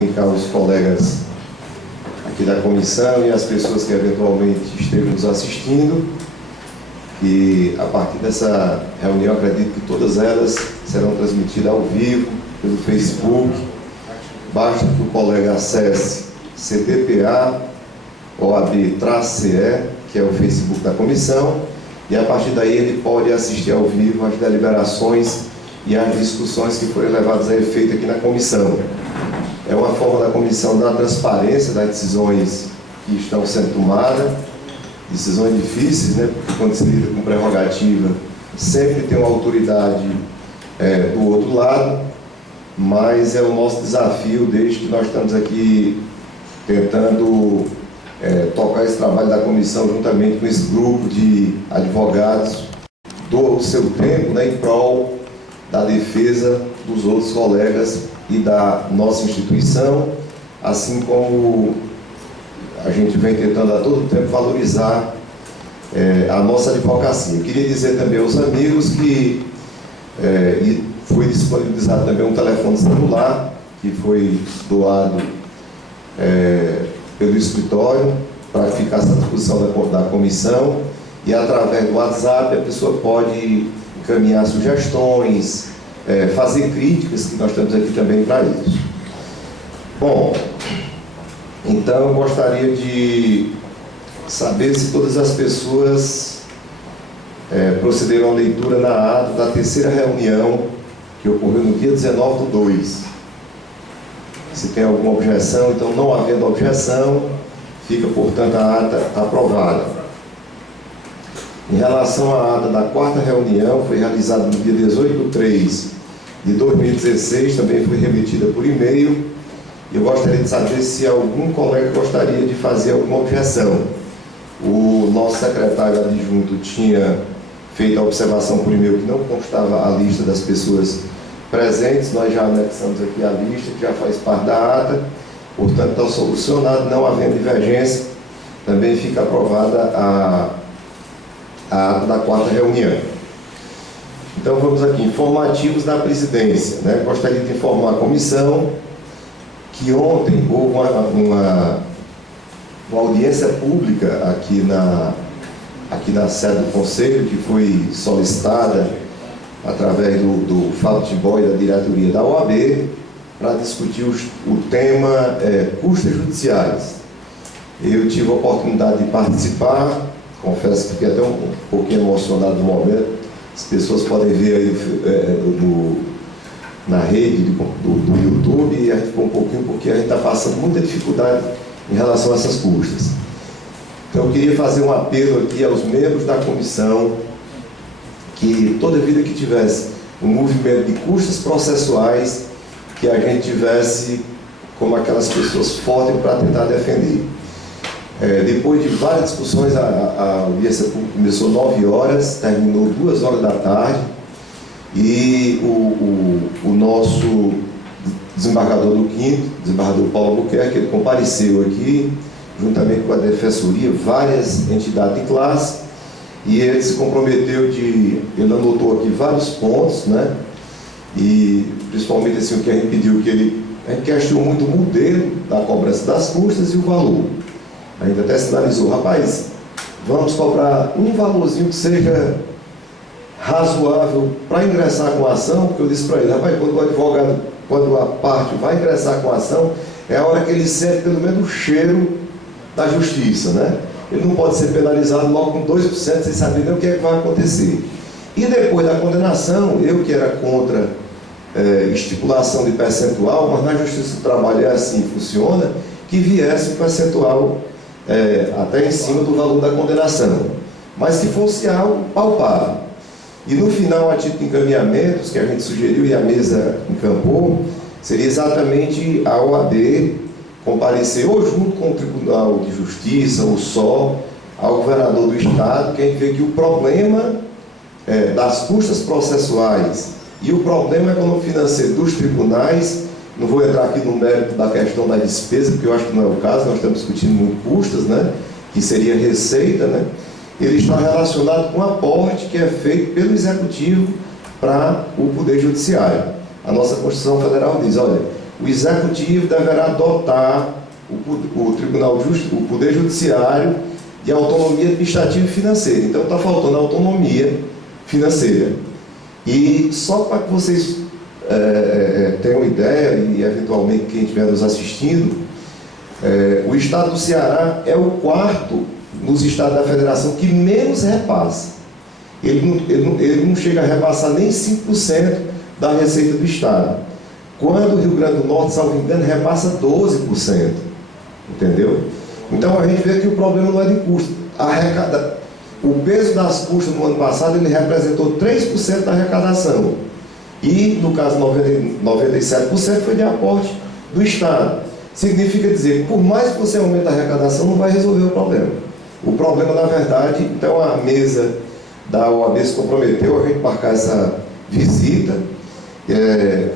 Os colegas aqui da comissão e as pessoas que eventualmente estejam nos assistindo, e a partir dessa reunião acredito que todas elas serão transmitidas ao vivo pelo Facebook. Basta que o colega acesse CDPA OAB-CE, que é o Facebook da comissão, e a partir daí ele pode assistir ao vivo às deliberações e às discussões que foram levadas a efeito aqui na comissão. É uma forma da comissão dar transparência das decisões que estão sendo tomadas, decisões difíceis, né? Porque quando se lida com prerrogativa, sempre tem uma autoridade do outro lado, mas é o nosso desafio desde que nós estamos aqui tentando tocar esse trabalho da comissão juntamente com esse grupo de advogados do seu tempo, né, em prol da defesa dos outros colegas e da nossa instituição, assim como a gente vem tentando a todo tempo valorizar a nossa advocacia. Eu queria dizer também aos amigos que foi disponibilizado também um telefone celular que foi doado pelo escritório para ficar à disposição da comissão, e através do WhatsApp a pessoa pode encaminhar sugestões, fazer críticas, que nós estamos aqui também para isso. Bom, então eu gostaria de saber se todas as pessoas procederam à leitura na ata da terceira reunião que ocorreu no dia 19/2. Se tem alguma objeção, então, não havendo objeção, fica, portanto, a ata aprovada. Em relação à ata da quarta reunião, foi realizada no dia 18/3 de 2016, também foi remetida por e-mail. Eu gostaria de saber se algum colega gostaria de fazer alguma objeção. O nosso secretário adjunto tinha feito a observação por e-mail que não constava a lista das pessoas presentes. Nós já anexamos aqui a lista, que já faz parte da ata, portanto está solucionado, não havendo divergência, também fica aprovada a ata da quarta reunião. Então vamos aqui, informativos da presidência, né? Gostaria de informar a comissão que ontem houve uma audiência pública aqui na sede do Conselho, que foi solicitada através do Fábio Timbó e da diretoria da OAB, para discutir o tema custas judiciais. Eu tive a oportunidade de participar, confesso que fiquei até um pouquinho emocionado no momento. As pessoas podem ver aí na rede do YouTube, e a gente ficou um pouquinho, porque a gente está passando muita dificuldade em relação a essas custas. Então eu queria fazer um apelo aqui aos membros da comissão, que toda vida que tivesse um movimento de custas processuais, que a gente tivesse como aquelas pessoas fortes para tentar defender. Depois de várias discussões, a audiência pública começou 9 horas, terminou 2 horas da tarde, e o nosso desembargador do 5º, desembargador Paulo Albuquerque, ele compareceu aqui, juntamente com a Defensoria, várias entidades de classe, e ele se comprometeu ele anotou aqui vários pontos, né? E principalmente assim, o que a gente pediu, a gente questionou muito o modelo da cobrança das custas e o valor. A gente até sinalizou, rapaz, vamos cobrar um valorzinho que seja razoável para ingressar com a ação, porque eu disse para ele, rapaz, quando o advogado, quando a parte vai ingressar com a ação, é a hora que ele sente pelo menos o cheiro da justiça, né? Ele não pode ser penalizado logo com 2%, sem saber nem o que é que vai acontecer. E depois da condenação, eu que era contra estipulação de percentual, mas na Justiça do Trabalho é assim, funciona, que viesse o percentual até em cima do valor da condenação, mas que fosse algo palpável. E no final, a título de encaminhamentos, que a gente sugeriu e a mesa encampou, seria exatamente a OAB comparecer ou junto com o Tribunal de Justiça, ou só, ao governador do Estado, que a gente vê que o problema das custas processuais e o problema econômico-financeiro dos tribunais, não vou entrar aqui no mérito da questão da despesa, porque eu acho que não é o caso, nós estamos discutindo muito custas, né, que seria receita, né, ele está relacionado com o aporte que é feito pelo Executivo para o Poder Judiciário. A nossa Constituição Federal diz, olha, o Executivo deverá dotar o Poder Judiciário de autonomia administrativa e financeira. Então está faltando autonomia financeira. E só para que vocês tenham ideia, e eventualmente quem estiver nos assistindo, o Estado do Ceará é o quarto nos estados da federação que menos repassa. Ele não chega a repassar nem 5% da receita do Estado. Quando o Rio Grande do Norte, salvo engano, repassa 12%. Entendeu? Então a gente vê que o problema não é de custo. O peso das custas no ano passado ele representou 3% da arrecadação. E, no caso, 97% foi de aporte do Estado. Significa dizer que, por mais que você aumente a arrecadação, não vai resolver o problema. O problema, na verdade, então a mesa da OAB se comprometeu a gente marcar essa visita.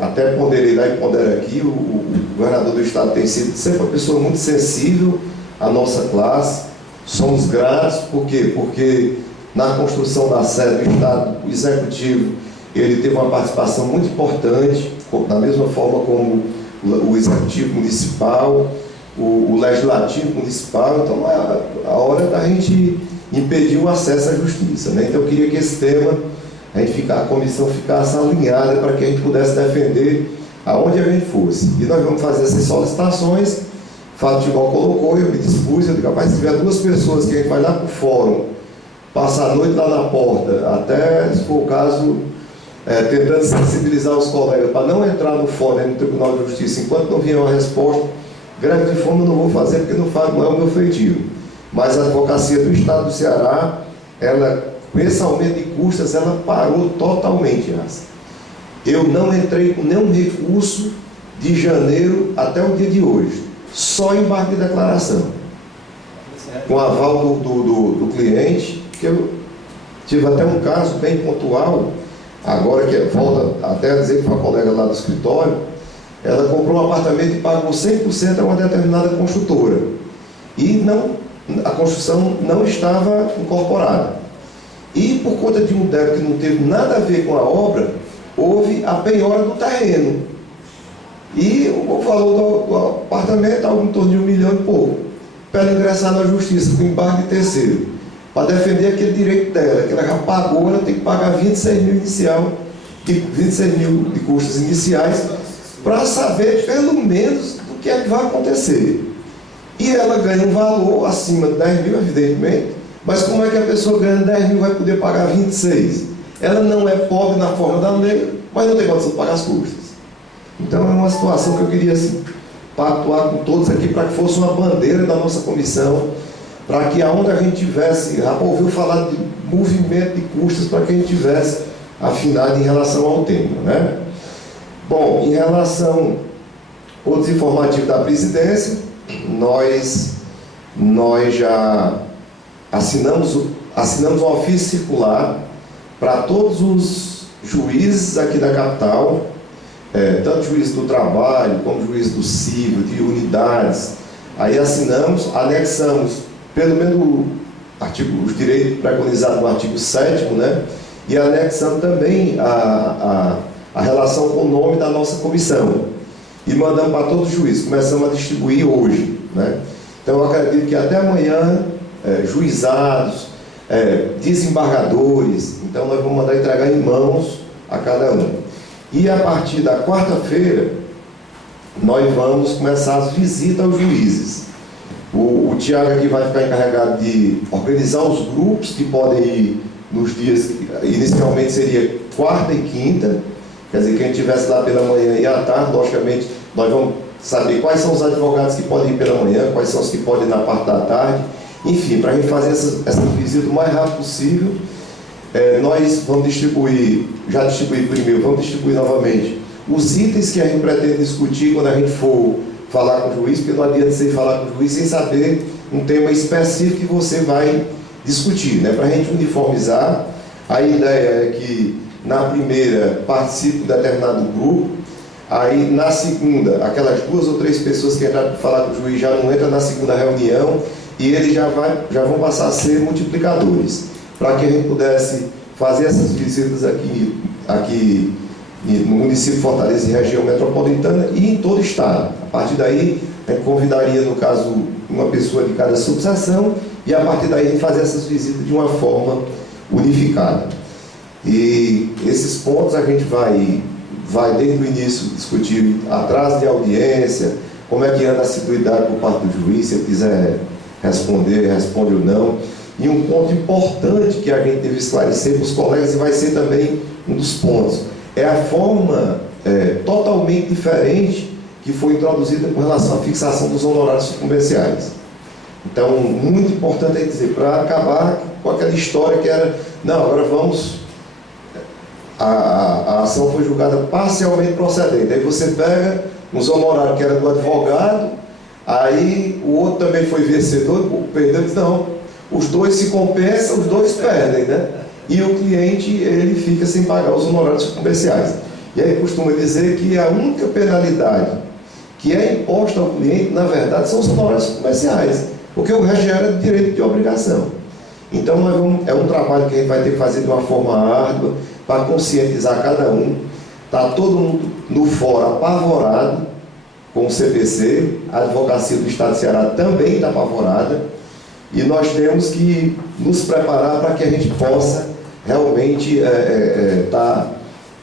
Até ponderei lá e pondero aqui, o governador do Estado tem sido sempre uma pessoa muito sensível à nossa classe. Somos gratos, por quê? Porque na construção da sede do Estado, o Executivo ele teve uma participação muito importante, da mesma forma como o Executivo Municipal, o Legislativo Municipal. Então é a hora da gente impedir o acesso à justiça, né? Então eu queria que esse tema, a comissão ficasse alinhada para que a gente pudesse defender aonde a gente fosse. E nós vamos fazer essas solicitações. Fábio Tibol colocou, eu me dispus, eu digo, rapaz, se tiver 2 pessoas que a gente vai lá para o fórum, passar a noite lá na porta, até, se for o caso, tentando sensibilizar os colegas para não entrar no fórum, no Tribunal de Justiça, enquanto não vier uma resposta, greve de fome eu não vou fazer, porque não é o meu feitio. Mas a advocacia do Estado do Ceará, ela, com esse aumento de custas, ela parou totalmente. Eu não entrei com nenhum recurso de janeiro até o dia de hoje. Só embarque de declaração, com aval do cliente, que eu tive até um caso bem pontual, agora que volta até a dizer que foi uma colega lá do escritório, ela comprou um apartamento e pagou 100% a uma determinada construtora, e a construção não estava incorporada. E por conta de um débito que não teve nada a ver com a obra, houve a penhora do terreno. E o valor do apartamento é algo em torno de 1 milhão e pouco. Para ela ingressar na justiça com embargo de terceiro, para defender aquele direito dela, que ela já pagou, ela tem que pagar 26 mil de custos iniciais, para saber pelo menos do que é que vai acontecer. E ela ganha um valor acima de 10 mil, evidentemente, mas como é que a pessoa ganhando 10 mil vai poder pagar 26? Ela não é pobre na forma da lei, mas não tem condição de pagar as custas. Então é uma situação que eu queria assim, pactuar com todos aqui para que fosse uma bandeira da nossa comissão, para que aonde a gente tivesse, ouviu falar de movimento de custos, para que a gente tivesse afinado em relação ao tema, né? Bom, em relação ao desinformativo da presidência, nós já assinamos um ofício circular para todos os juízes aqui da capital, tanto juiz do trabalho, como juiz do civil, de unidades. Aí anexamos, pelo menos os direitos preconizados no artigo 7º, né? E anexamos também a relação com o nome da nossa comissão. E mandamos para todos os juízes, começamos a distribuir hoje, né? Então eu acredito que até amanhã, juizados, desembargadores, então nós vamos mandar entregar em mãos a cada um. E a partir da quarta-feira, nós vamos começar as visitas aos juízes. O Tiago aqui vai ficar encarregado de organizar os grupos que podem ir nos dias, inicialmente seria quarta e quinta, quer dizer, quem estivesse lá pela manhã e à tarde, logicamente, nós vamos saber quais são os advogados que podem ir pela manhã, quais são os que podem ir na parte da tarde, enfim, para a gente fazer essa visita o mais rápido possível. Nós vamos distribuir, já distribuí primeiro, vamos distribuir novamente os itens que a gente pretende discutir quando a gente for falar com o juiz, porque não adianta você falar com o juiz sem saber um tema específico que você vai discutir, né? Para a gente uniformizar. A ideia é que na primeira participe de determinado grupo, aí na segunda, aquelas 2 ou 3 pessoas que entraram para falar com o juiz já não entram na segunda reunião e eles já vão passar a ser multiplicadores, para que a gente pudesse fazer essas visitas aqui no município de Fortaleza e região metropolitana e em todo o estado. A partir daí, a gente convidaria, no caso, uma pessoa de cada subseção e a partir daí a gente fazer essas visitas de uma forma unificada. E esses pontos a gente vai desde o início discutir atraso de audiência, como é que anda a assiduidade por parte do juiz, se ele quiser responder, responde ou não. E um ponto importante que a gente deve esclarecer para os colegas, e vai ser também um dos pontos, é a forma totalmente diferente que foi introduzida com relação à fixação dos honorários comerciais. Então, muito importante é dizer, para acabar com aquela história que era, não, agora vamos... A ação foi julgada parcialmente procedente. Aí você pega uns honorários que era do advogado, aí o outro também foi vencedor, perdeu, não, os dois se compensam, os dois perdem, né? E o cliente, ele fica sem pagar os honorários comerciais. E aí costuma dizer que a única penalidade que é imposta ao cliente, na verdade, são os honorários comerciais, porque o resto já era de direito de obrigação. Então, é um trabalho que a gente vai ter que fazer de uma forma árdua, para conscientizar cada um. Está todo mundo no fórum apavorado com o CPC, a Advocacia do Estado de Ceará também está apavorada, e nós temos que nos preparar para que a gente possa realmente estar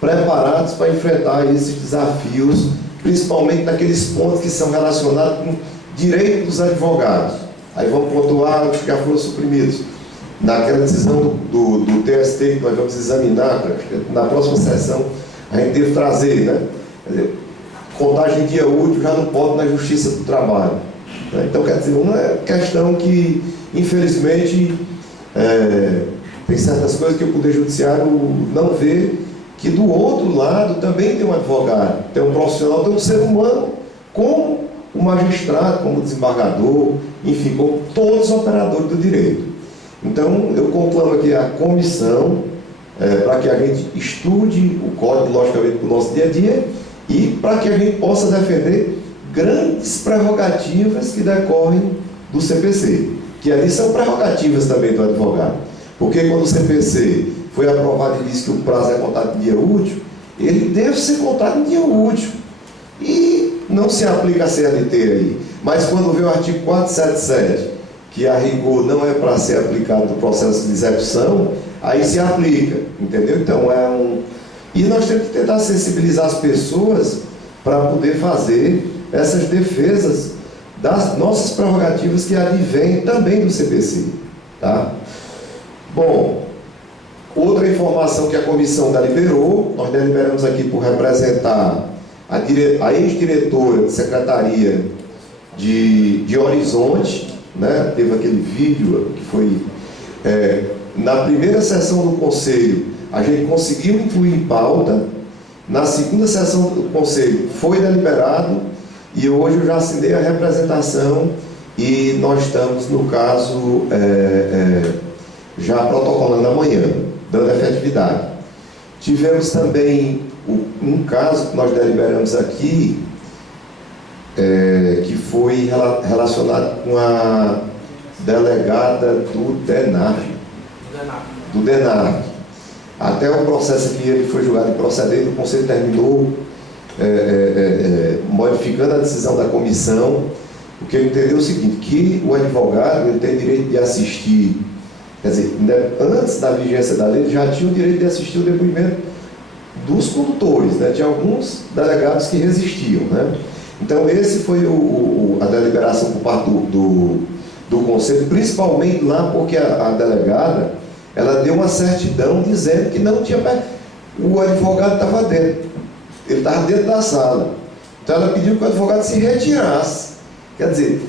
preparados para enfrentar esses desafios, principalmente naqueles pontos que são relacionados com direito dos advogados. Aí vamos pontuar os que já foram suprimidos. Naquela decisão do TST que nós vamos examinar, na próxima sessão, a gente deve trazer, né? Quer dizer, contagem de dia útil já não pode na Justiça do Trabalho. Né? Então, quer dizer, uma questão que, infelizmente, tem certas coisas que o Poder Judiciário não vê, que do outro lado também tem um advogado, tem um profissional, tem um ser humano, como o magistrado, como o desembargador, enfim, como todos os operadores do direito. Então, eu conclamo aqui a comissão para que a gente estude o código, logicamente, para o nosso dia a dia e para que a gente possa defender grandes prerrogativas que decorrem do CPC, que ali são prerrogativas também do advogado. Porque quando o CPC foi aprovado e disse que o prazo é contado em dia útil, ele deve ser contado em dia útil. E não se aplica a CLT aí. Mas quando vê o artigo 477, que a rigor não é para ser aplicado no processo de execução, aí se aplica, entendeu? Então, E nós temos que tentar sensibilizar as pessoas para poder fazer essas defesas das nossas prerrogativas que advêm também do CPC, tá? Bom, outra informação que a comissão deliberou, nós deliberamos aqui por representar a ex-diretora de Secretaria de Horizonte, né? Teve aquele vídeo que foi na primeira sessão do Conselho, a gente conseguiu incluir em pauta, na segunda sessão do Conselho foi deliberado e hoje eu já assinei a representação e nós estamos, no caso, já protocolando amanhã, dando efetividade. Tivemos também um caso que nós deliberamos aqui, que foi relacionado com a delegada do DENARC. Até o processo que ele foi julgado improcedente, o Conselho terminou modificando a decisão da comissão, porque ele entendeu o seguinte, que o advogado ele tem direito de assistir, quer dizer, antes da vigência da lei, ele já tinha o direito de assistir o depoimento dos condutores, né, de alguns delegados que resistiam, né? Então, esse foi a deliberação por parte do Conselho, principalmente lá porque a delegada, ela deu uma certidão dizendo que não tinha... O advogado estava dentro, ele estava dentro da sala. Então, ela pediu que o advogado se retirasse. Quer dizer,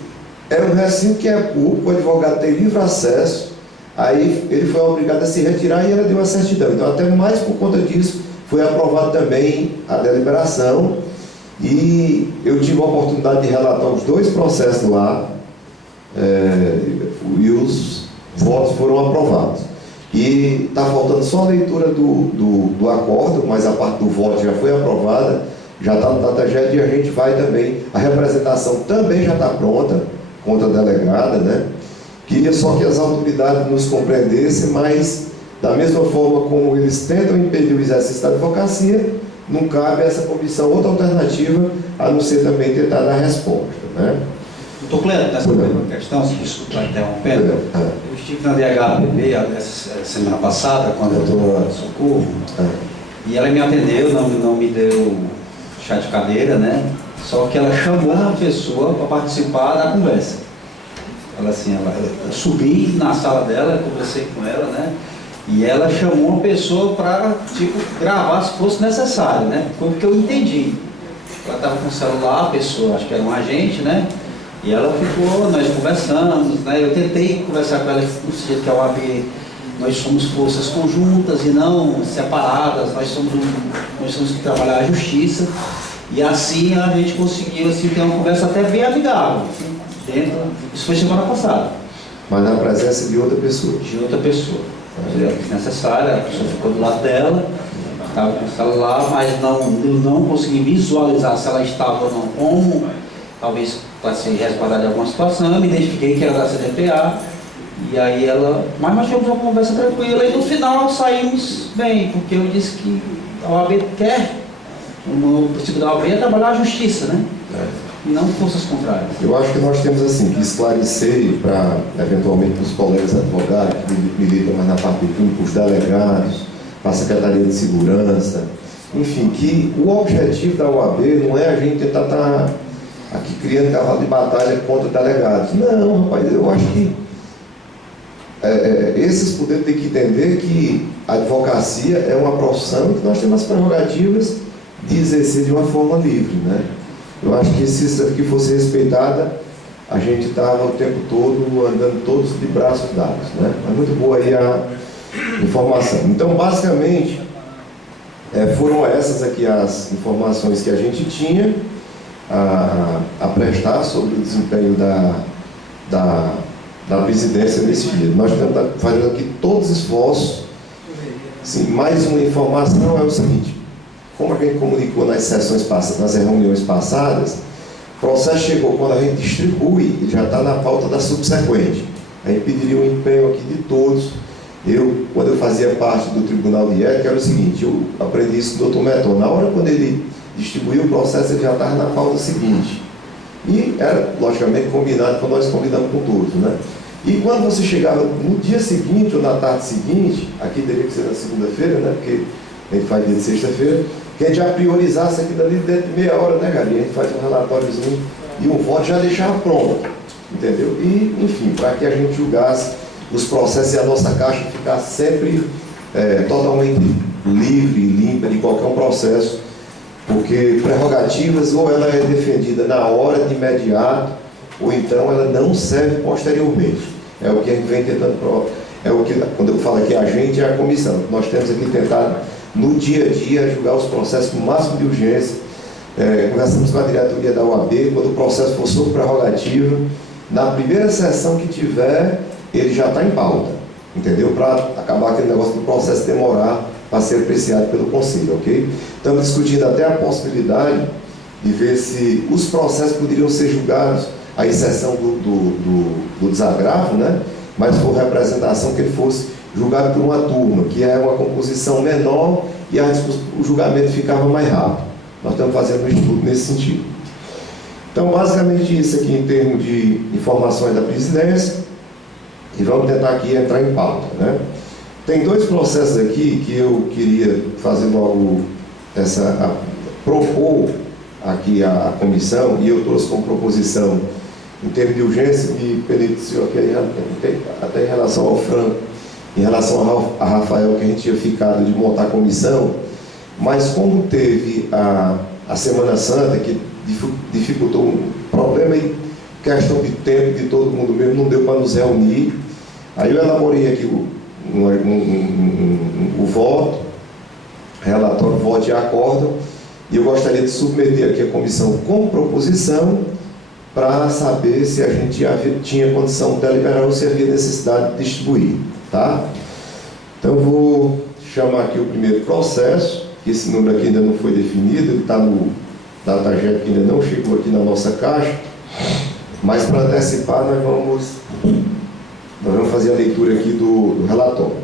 é um recinto que é público, o advogado tem livre acesso, aí ele foi obrigado a se retirar e ela deu uma certidão. Então, até mais por conta disso, foi aprovado também a deliberação. E eu tive a oportunidade de relatar os dois processos lá, e os votos foram aprovados. E está faltando só a leitura do acordo, mas a parte do voto já foi aprovada, já está no data-jet e a gente vai também, a representação também já está pronta, contra a delegada, né? Queria só que as autoridades nos compreendessem, mas da mesma forma como eles tentam impedir o exercício da advocacia, não cabe a essa comissão outra alternativa a não ser também tentar dar resposta, né? Doutor Cleto, nessa mesma questão, se desculpa interrompendo, eu estive na DHPP essa semana passada com a doutora Socorro, e ela me atendeu, não me deu chá de cadeira, né? Só que ela chamou uma pessoa para participar da conversa. Eu subi na sala dela, conversei com ela, né? E ela chamou uma pessoa para, gravar se fosse necessário, né? Foi o que eu entendi. Ela estava com o celular, a pessoa, acho que era um agente, né? E ela ficou, nós conversamos, né? Eu tentei conversar com ela no sentido que a OAB, nós somos forças conjuntas e não separadas, nós temos que trabalhar a justiça. E assim a gente conseguiu assim, ter uma conversa até bem amigável, assim, isso foi semana passada. Mas na presença de outra pessoa? De outra pessoa. Necessária, a pessoa ficou do lado dela, estava com o celular, mas eu não consegui visualizar se ela estava ou não, como talvez para se resguardar de alguma situação. Eu me identifiquei que era da CDPA, e aí mas nós tivemos uma conversa tranquila, e no final saímos bem, porque eu disse que a OAB quer, o princípio da OAB é trabalhar a justiça, né? E não forças contrárias. Eu acho que nós temos assim que esclarecer para, eventualmente, os colegas advogados que militam mais na parte pública, os delegados, para a Secretaria de Segurança, enfim, que o objetivo da OAB não é a gente tentar estar aqui criando cavalo de batalha contra delegados. Não, rapaz, eu acho que esses poderes têm que entender que a advocacia é uma profissão que nós temos as prerrogativas de exercer de uma forma livre, né? Eu acho que se isso aqui fosse respeitada, a gente estava o tempo todo andando todos de braços dados, né? Mas muito boa aí a informação. Então, basicamente, foram essas aqui as informações que a gente tinha a prestar sobre o desempenho da presidência nesse dia. Nós estamos fazendo aqui todos os esforços. Sim, mais uma informação é o seguinte: como a gente comunicou nas sessões passadas, nas reuniões passadas, o processo chegou, quando a gente distribui, ele já está na pauta da subsequente. A gente pediria um empenho aqui de todos. Quando eu fazia parte do Tribunal de Ética, era o seguinte, eu aprendi isso do Dr. Meton. Na hora quando ele distribuiu o processo, ele já estava na pauta seguinte. E era, logicamente, combinado, quando nós combinamos com todos, né? E quando você chegava no dia seguinte ou na tarde seguinte, aqui teria que ser na segunda-feira, né? Porque a gente faz dia de sexta-feira, que a gente já priorizasse aqui dali dentro de meia hora, né, Gabi? A gente faz um relatóriozinho e um voto já deixava pronto, entendeu? E, enfim, para que a gente julgasse os processos e a nossa caixa ficasse sempre totalmente livre e limpa de qualquer processo, porque prerrogativas ou ela é defendida na hora, de imediato, ou então ela não serve posteriormente. É o que a gente vem tentando, quando eu falo aqui a gente, é a comissão. Nós temos aqui tentado, no dia a dia, julgar os processos com o máximo de urgência. Conversamos com a diretoria da OAB, quando o processo for sob prerrogativa, na primeira sessão que tiver, ele já está em pauta, entendeu? Para acabar aquele negócio do processo demorar para ser apreciado pelo Conselho, ok? Estamos discutindo até a possibilidade de ver se os processos poderiam ser julgados, a exceção do desagravo, né? Mas for representação que ele fosse julgado por uma turma, que é uma composição menor e o julgamento ficava mais rápido. Nós estamos fazendo um estudo nesse sentido. Então, basicamente isso aqui em termos de informações da presidência, e vamos tentar aqui entrar em pauta, né? Tem dois processos aqui que eu queria fazer logo propor aqui à comissão, e eu trouxe como proposição em termos de urgência, me permitiu aqui até em relação ao Franco, em relação a Rafael, que a gente tinha ficado de montar a comissão, mas como teve a Semana Santa, que dificultou um problema e questão de tempo de todo mundo mesmo, não deu para nos reunir. Aí eu elaborei aqui o voto, relatório, voto e acórdão, e eu gostaria de submeter aqui a comissão com proposição para saber se a gente tinha condição de deliberar ou se havia necessidade de distribuir, tá? Então eu vou chamar aqui o primeiro processo, que esse número aqui ainda não foi definido, ele está no datajet que ainda não chegou aqui na nossa caixa, mas para antecipar nós vamos fazer a leitura aqui do relatório.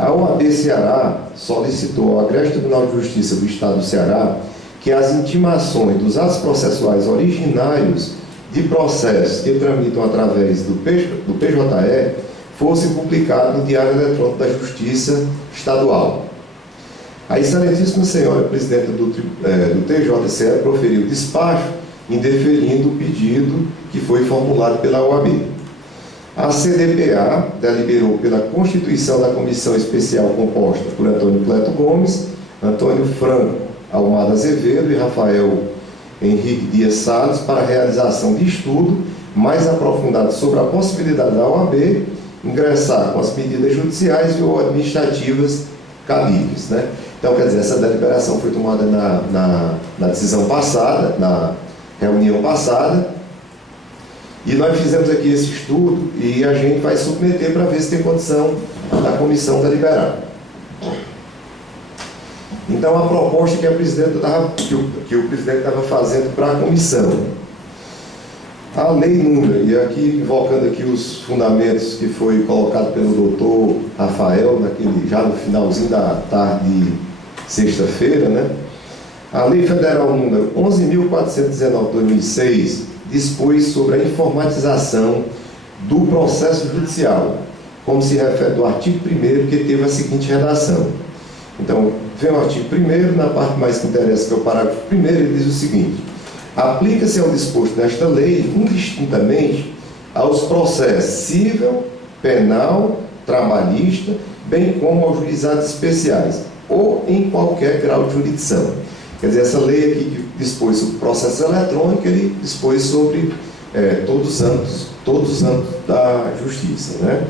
A OAB Ceará solicitou ao Agreste Tribunal de Justiça do Estado do Ceará que as intimações dos atos processuais originários de processos que tramitam através do PJE fossem publicados no Diário Eletrônico da Justiça Estadual. A excelentíssima senhora presidenta do TJCE proferiu despacho indeferindo o pedido que foi formulado pela OAB. A CDPA deliberou pela constituição da comissão especial composta por Antônio Cleto Gomes, Antônio Franco Almada Azevedo e Rafael Henrique Dias Salles para a realização de estudo mais aprofundado sobre a possibilidade da OAB ingressar com as medidas judiciais ou administrativas cabíveis, né? Então, quer dizer, essa deliberação foi tomada na decisão passada, na reunião passada, e nós fizemos aqui esse estudo e a gente vai submeter para ver se tem condição da comissão deliberar. Então, a proposta que o presidente estava fazendo para a comissão, a lei número, e aqui invocando aqui os fundamentos que foi colocado pelo doutor Rafael, já no finalzinho da tarde de sexta-feira, né? A Lei Federal número 11.419/2006 dispôs sobre a informatização do processo judicial, como se refere do artigo 1º, que teve a seguinte redação. Então, vem o artigo 1º, na parte mais que interessa, que é o parágrafo 1º, ele diz o seguinte: aplica-se ao disposto nesta lei, indistintamente, aos processos civil, penal, trabalhista, bem como aos juizados especiais, ou em qualquer grau de jurisdição. Quer dizer, essa lei aqui que dispôs sobre o processo eletrônico, ele dispôs sobre todos os âmbitos da justiça, né?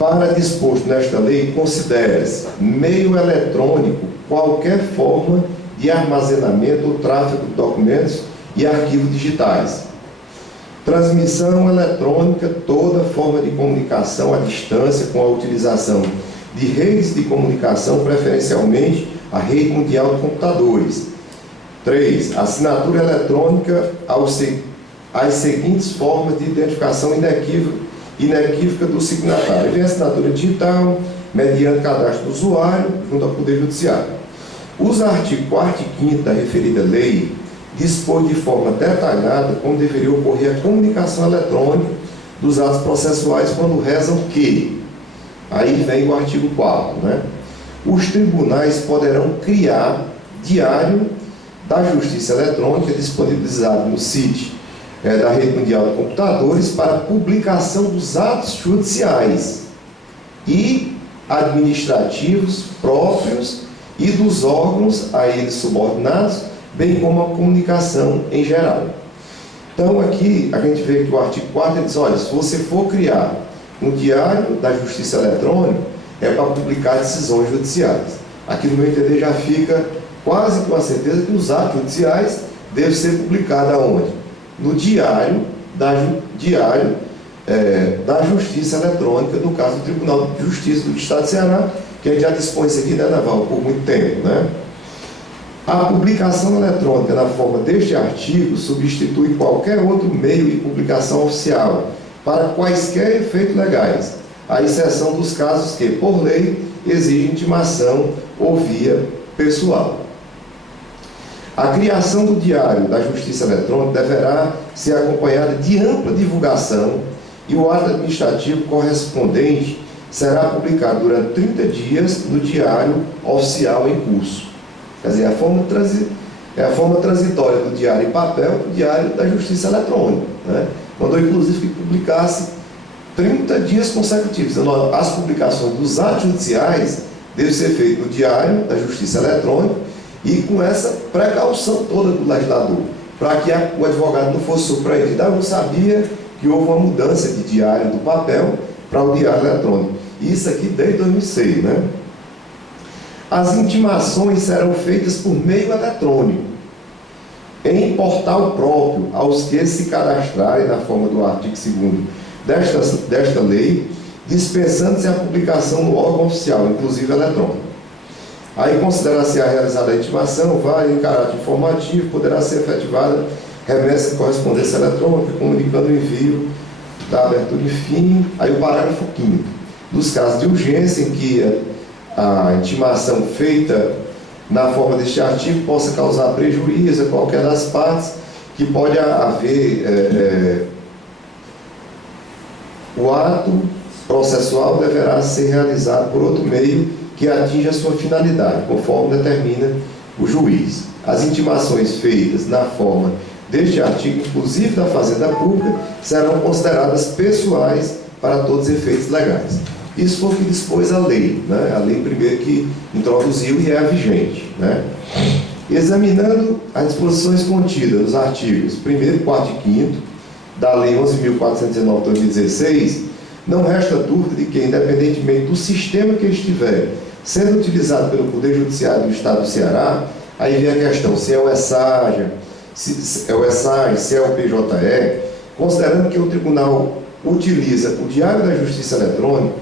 Para disposto nesta lei, considera-se meio eletrônico qualquer forma de armazenamento ou tráfego de documentos e arquivos digitais. Transmissão eletrônica, toda forma de comunicação à distância com a utilização de redes de comunicação, preferencialmente a rede mundial de computadores. 3. Assinatura eletrônica às seguintes formas de identificação inequívoca do signatário. Vem a assinatura digital, mediante cadastro do usuário, junto ao Poder Judiciário. Os artigos 4º e 5º da referida lei dispõe de forma detalhada como deveria ocorrer a comunicação eletrônica dos atos processuais quando rezam que, aí vem o artigo 4º, né? Os tribunais poderão criar diário da Justiça Eletrônica disponibilizado no sítio da Rede Mundial de Computadores para publicação dos atos judiciais e administrativos próprios e dos órgãos a eles subordinados, bem como a comunicação em geral. Então, aqui a gente vê que o artigo 4º diz: olha, se você for criar um diário da Justiça Eletrônica, é para publicar decisões judiciais. Aqui, no meu entender, já fica quase com a certeza que os atos judiciais devem ser publicados aonde? No diário da Justiça Eletrônica, no caso do Tribunal de Justiça do Estado de Ceará, que a gente já dispõe isso aqui, né, Naval, por muito tempo, né? A publicação eletrônica na forma deste artigo substitui qualquer outro meio de publicação oficial para quaisquer efeitos legais, à exceção dos casos que, por lei, exigem intimação ou via pessoal. A criação do Diário da Justiça Eletrônica deverá ser acompanhada de ampla divulgação e o ato administrativo correspondente será publicado durante 30 dias no Diário Oficial em curso. Quer dizer, a forma transitória do Diário em papel para o Diário da Justiça Eletrônica, né? Mandou, inclusive, que publicasse 30 dias consecutivos. Então, as publicações dos atos judiciais devem ser feitas no Diário da Justiça Eletrônica e com essa precaução toda do legislador, para que o advogado não fosse surpreendido. Eu não sabia que houve uma mudança de diário do papel para o diário eletrônico. Isso aqui desde 2006, né? As intimações serão feitas por meio eletrônico, em portal próprio, aos que se cadastrarem na forma do artigo 2º desta lei, dispensando-se a publicação no órgão oficial, inclusive eletrônico. Aí considera-se a realizada a intimação, vai em caráter informativo, poderá ser efetivada remessa de correspondência eletrônica, comunicando o envio da abertura e fim. Aí o parágrafo 5º. Dos casos de urgência em que a intimação feita na forma deste artigo possa causar prejuízo a qualquer das partes, que pode haver o ato processual deverá ser realizado por outro meio que atinja a sua finalidade, conforme determina o juiz. As intimações feitas na forma deste artigo, inclusive da Fazenda Pública, serão consideradas pessoais para todos os efeitos legais. Isso foi o que dispôs a lei, né? A lei primeiro que introduziu e é a vigente, né? Examinando as disposições contidas nos artigos 1º, 4º e 5º da Lei 11.419 de 2016, não resta dúvida de que, independentemente do sistema que estiver sendo utilizado pelo Poder Judiciário do Estado do Ceará, aí vem a questão se é o ESAGE, se é o PJE, considerando que o Tribunal utiliza o Diário da Justiça Eletrônica,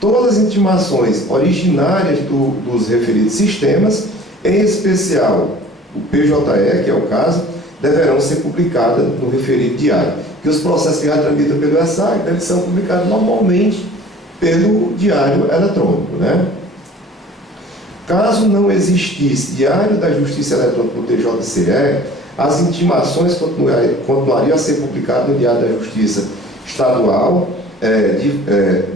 todas as intimações originárias dos referidos sistemas, em especial o PJE, que é o caso, deverão ser publicadas no referido diário. Que os processos que já tramitam pelo ESAG, eles são publicados normalmente pelo Diário Eletrônico, né? Caso não existisse Diário da Justiça Eletrônica no TJCE, as intimações continuariam a ser publicadas no Diário da Justiça Estadual,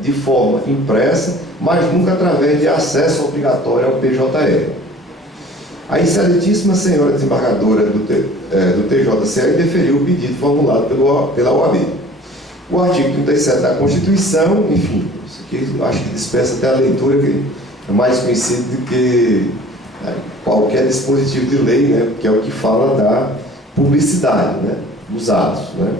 de forma impressa, mas nunca através de acesso obrigatório ao PJE. A excelentíssima senhora desembargadora do TJCE deferiu o pedido formulado pela OAB. O artigo 37 da Constituição, enfim, isso aqui eu acho que dispensa até a leitura, que é mais conhecido do que qualquer dispositivo de lei, né, que é o que fala da publicidade, né, dos atos, né.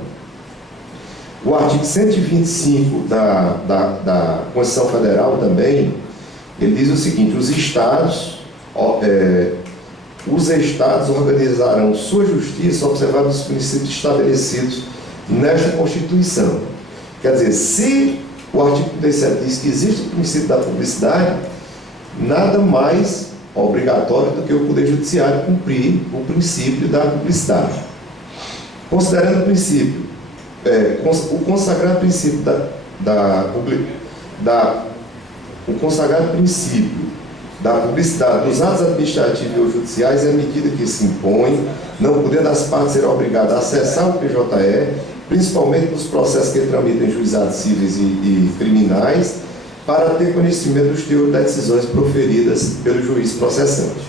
O artigo 125 da Constituição Federal também, ele diz o seguinte: os estados organizarão sua justiça observando os princípios estabelecidos nesta Constituição. Quer dizer, se o artigo 37 diz que existe o princípio da publicidade, nada mais obrigatório do que o Poder Judiciário cumprir o princípio da publicidade. Considerando o princípio, o consagrado princípio o consagrado princípio da publicidade dos atos administrativos ou judiciais é a medida que se impõe, não podendo as partes ser obrigadas a acessar o PJE, principalmente nos processos que tramitam em juizados cíveis e criminais, para ter conhecimento dos teores das decisões proferidas pelo juiz processante.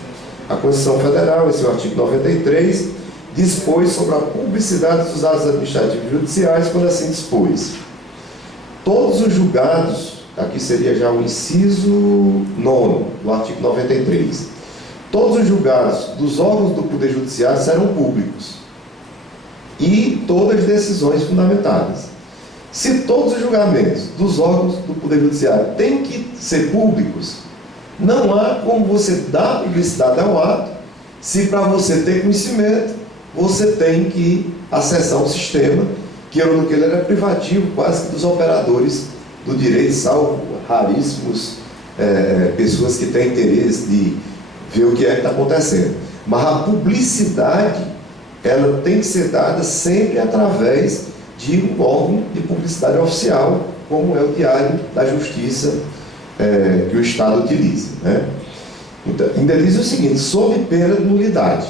A Constituição Federal, em seu artigo 93, dispôs sobre a publicidade dos atos administrativos e judiciais quando assim dispôs. Todos os julgados, aqui seria já o inciso 9 do artigo 93, todos os julgados dos órgãos do Poder Judiciário serão públicos e todas as decisões fundamentadas. Se todos os julgamentos dos órgãos do Poder Judiciário têm que ser públicos, não há como você dar publicidade ao ato, se para você ter conhecimento, você tem que acessar um sistema que ele era privativo quase que dos operadores do direito, salvo raríssimos pessoas que têm interesse de ver o que é que está acontecendo. Mas a publicidade, ela tem que ser dada sempre através de um órgão de publicidade oficial, como é o Diário da Justiça que o Estado utiliza, né? Então, ainda diz o seguinte: sob pena de nulidade,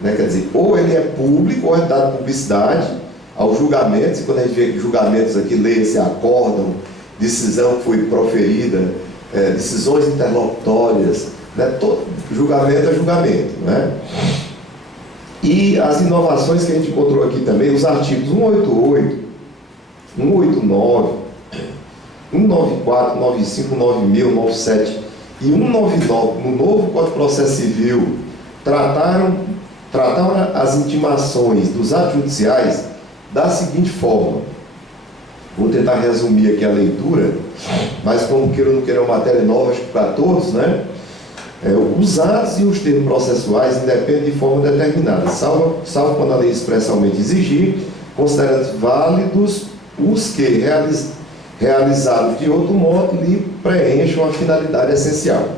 né? Quer dizer, ou ele é público ou é dado publicidade aos julgamentos, e quando a gente vê julgamentos aqui, leia-se acórdão, decisão que foi proferida, decisões interlocutórias, né? Todo julgamento é julgamento, né? E as inovações que a gente encontrou aqui também, os artigos 188, 189, 194, 195, 19000, 197 e 199, no novo Código de Processo Civil, trataram as intimações dos atos judiciais da seguinte forma. Vou tentar resumir aqui a leitura, mas como queira ou não queira, é uma matéria nova para todos, né? Os atos e os termos processuais independem de forma determinada, salvo quando a lei expressamente exigir, considerando válidos os que, realizados de outro modo, lhe preencham a finalidade essencial.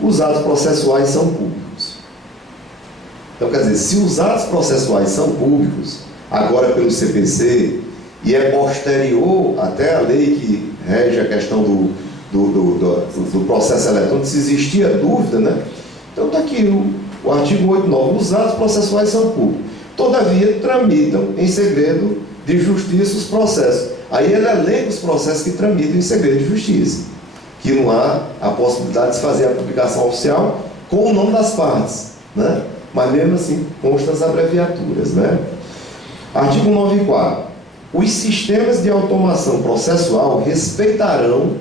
Os atos processuais são públicos. Então, quer dizer, se os atos processuais são públicos, agora pelo CPC, e é posterior até a lei que rege a questão do processo eletrônico, se existia dúvida, né? Então está aqui o artigo 8.9, os atos processuais são públicos, todavia tramitam em segredo de justiça os processos. Aí ele elenca os processos que tramitam em segredo de justiça, que não há a possibilidade de se fazer a publicação oficial com o nome das partes, né? Mas mesmo assim constam as abreviaturas, né? Artigo 9.4. Os sistemas de automação processual respeitarão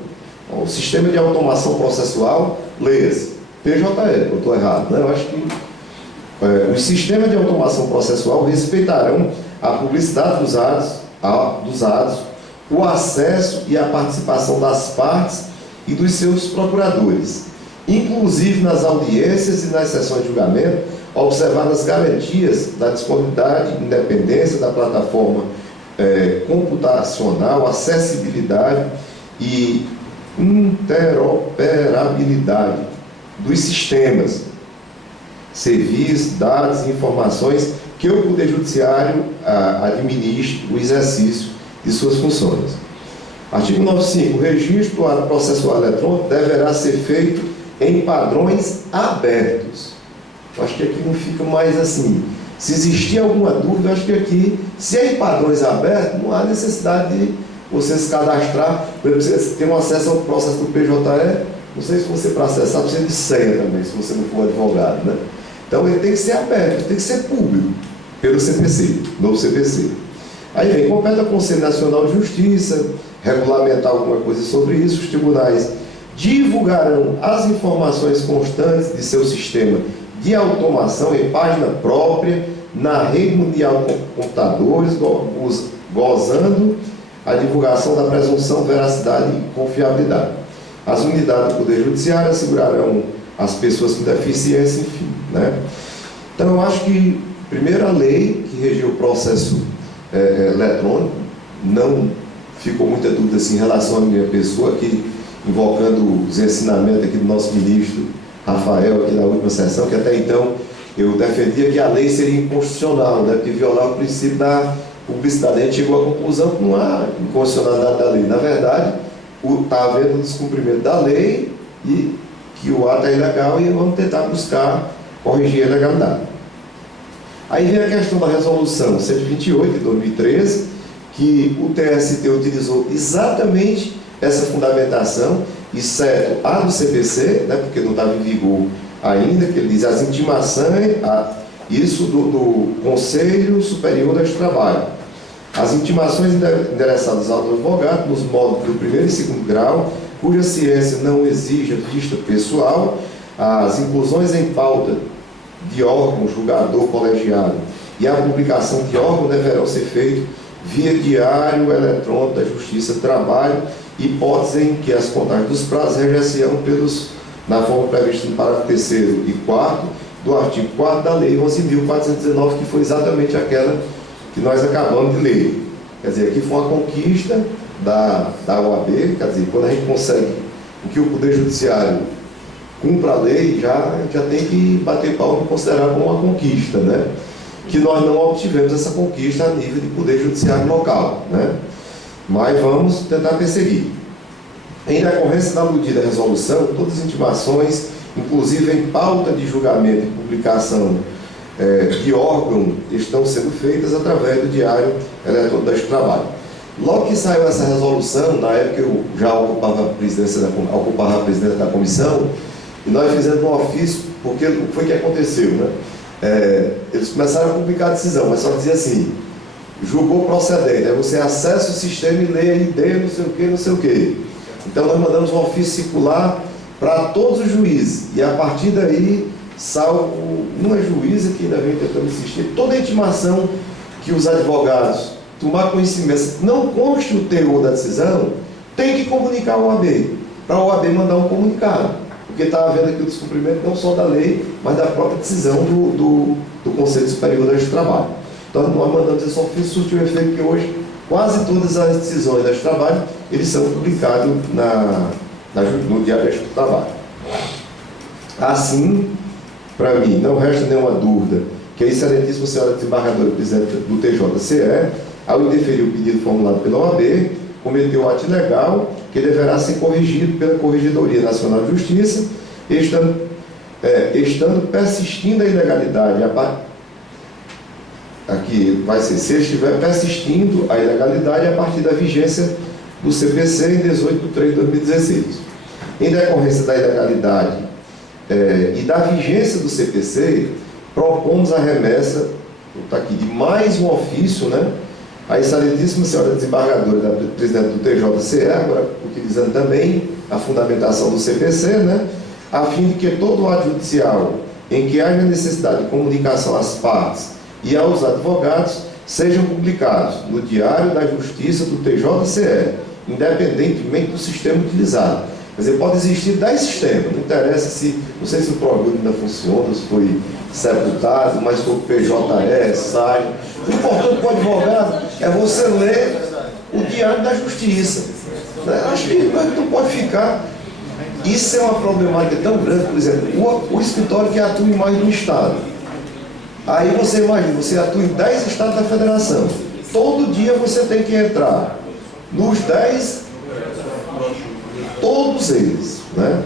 o sistema de automação processual, leia-se, PJE, eu estou errado, né? Eu acho que os sistemas de automação processual respeitarão a publicidade dos atos, o acesso e a participação das partes e dos seus procuradores, inclusive nas audiências e nas sessões de julgamento, observadas garantias da disponibilidade e independência da plataforma computacional, acessibilidade e interoperabilidade dos sistemas, serviços, dados e informações que o Poder Judiciário administre o exercício de suas funções. Artigo 9.5. O registro do ato processual eletrônico deverá ser feito em padrões abertos. Eu acho que aqui não fica mais assim. Se existir alguma dúvida, eu acho que aqui, se é em padrões abertos, não há necessidade de você se cadastrar. Por exemplo, você tem um acesso ao processo do PJE, não sei se você para acessar precisa de senha também, se você não for advogado, né? Então ele tem que ser aberto, tem que ser público, pelo CPC, novo CPC. Aí vem, compete ao Conselho Nacional de Justiça regulamentar alguma coisa sobre isso. Os tribunais divulgarão as informações constantes de seu sistema de automação em página própria, na rede mundial de computadores, gozando a divulgação da presunção, veracidade e confiabilidade. As unidades do Poder Judiciário assegurarão as pessoas com deficiência, enfim, né? Então, eu acho que, primeiro, a lei que regiu o processo eletrônico, não ficou muita dúvida assim, em relação à minha pessoa, aqui, invocando os ensinamentos aqui do nosso ministro Rafael, aqui na última sessão, que até então eu defendia que a lei seria inconstitucional, né, porque violar o princípio da publicidade. A gente chegou à conclusão que não há inconstitucionalidade da lei. Na verdade, está havendo descumprimento da lei e que o ato é ilegal, e vamos tentar buscar corrigir a ilegalidade. Aí vem a questão da resolução 128 de 2013, que o TST utilizou exatamente essa fundamentação, exceto a do CPC, né, porque não estava em vigor ainda, que ele diz as intimações, isso do Conselho Superior do Trabalho. As intimações endereçadas ao advogado nos modos do primeiro e segundo grau, cuja ciência não exija vista pessoal, as inclusões em pauta de órgão, julgador, colegiado e a publicação de órgão deverão ser feitas via diário eletrônico da Justiça do Trabalho, hipótese em que as contagens dos prazos reger-se-ão na forma prevista no parágrafo 3º e 4º do artigo 4º da Lei 11.419, que foi exatamente aquela que nós acabamos de ler. Quer dizer, aqui foi uma conquista da OAB, quer dizer, quando a gente consegue que o Poder Judiciário cumpra a lei, já tem que bater palma e considerar como uma conquista, né? Que nós não obtivemos essa conquista a nível de Poder Judiciário local, né? Mas vamos tentar perseguir. Em decorrência da aludida resolução, todas as intimações, inclusive em pauta de julgamento e publicação de órgão, estão sendo feitas através do Diário Eletrônico do Trabalho. Logo que saiu essa resolução, na época eu já ocupava a presidência da comissão, e nós fizemos um ofício, porque o que foi que aconteceu, né? Eles começaram a publicar a decisão, mas só dizia assim: julgou procedente, aí você acessa o sistema e lê ID, não sei o que. Então nós mandamos um ofício circular para todos os juízes, e a partir daí, salvo uma juíza que ainda vem tentando insistir, toda a intimação que os advogados tomar conhecimento, não conste o teor da decisão, tem que comunicar ao OAB, para o OAB mandar um comunicado, porque está havendo aqui o descumprimento não só da lei, mas da própria decisão do Conselho Superior do Trabalho. Então nós mandamos esse ofício, surtiu o efeito que hoje quase todas as decisões do trabalho, eles são publicados no Diário do Trabalho. Assim, para mim, não resta nenhuma dúvida que a excelentíssima senhora desembargadora presidente do TJCE, ao indeferir o pedido formulado pela OAB, cometeu o ato ilegal que deverá ser corrigido pela Corregedoria Nacional de Justiça, estando persistindo a ilegalidade, aqui vai ser, se estiver persistindo a ilegalidade a partir da vigência do CPC em 18 de 3 de 2016. Em decorrência da ilegalidade e da vigência do CPC, propomos a remessa, está aqui, de mais um ofício, né? A excelentíssima senhora desembargadora, da presidente do TJCE, agora utilizando também a fundamentação do CPC, né? A fim de que todo ato judicial em que haja necessidade de comunicação às partes e aos advogados sejam publicados no Diário da Justiça do TJCE, independentemente do sistema utilizado. Quer dizer, pode existir 10 sistemas, não interessa se, não sei se o programa ainda funciona, se foi sepultado, mas foi o PJE, SAI. O importante para o advogado é você ler o Diário da Justiça. Acho que não pode ficar. Isso é uma problemática tão grande, por exemplo, o escritório que atua em mais de um estado. Aí você imagina, você atua em 10 estados da federação. Todo dia você tem que entrar nos 10, todos eles, né?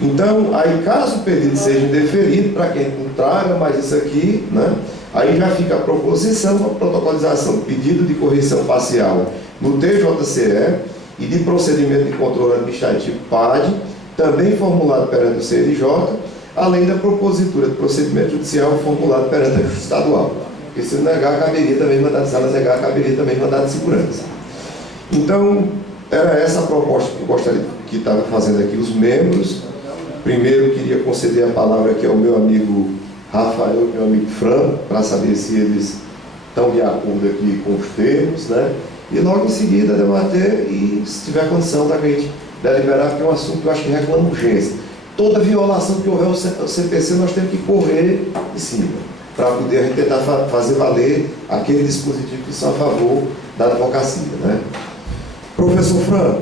Então, aí caso o pedido seja indeferido, para quem não traga mais isso aqui, né? Aí já fica a proposição, a protocolização, pedido de correção parcial no TJCE e de procedimento de controle administrativo PAD, também formulado perante o CNJ, além da propositura de procedimento judicial formulado perante a Justiça Estadual. Porque se negar, caberia também mandado de sala, negar, caberia também mandado de segurança. Então, era essa a proposta que eu gostaria que estava fazendo aqui os membros. Primeiro, queria conceder a palavra aqui ao meu amigo Rafael e meu amigo Fran, para saber se eles estão de acordo aqui com os termos, né? E logo em seguida debater e, se tiver condição, da gente deliberar, porque é um assunto que eu acho que reclama urgência. Toda violação que houver ao CPC, nós temos que correr em cima, para poder a gente tentar fazer valer aquele dispositivo que são a favor da advocacia, né? Professor Fran.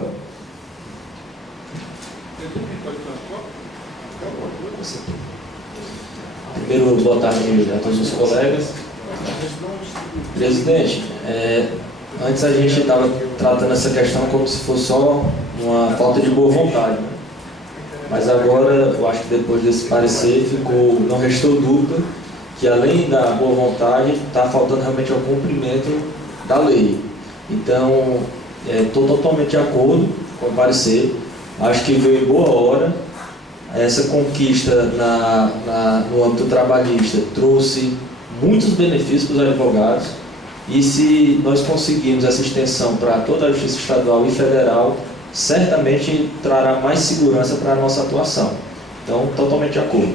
Primeiro, boa tarde a todos os colegas. Presidente, antes a gente estava tratando essa questão como se fosse só uma falta de boa vontade, né? Mas agora, eu acho que depois desse parecer, não restou dúvida que, além da boa vontade, está faltando realmente ao cumprimento da lei. Então, estou totalmente de acordo com o parecer. Acho que veio em boa hora. Essa conquista no âmbito trabalhista trouxe muitos benefícios para os advogados, e se nós conseguirmos essa extensão para toda a Justiça Estadual e Federal, certamente trará mais segurança para a nossa atuação. Então, totalmente de acordo.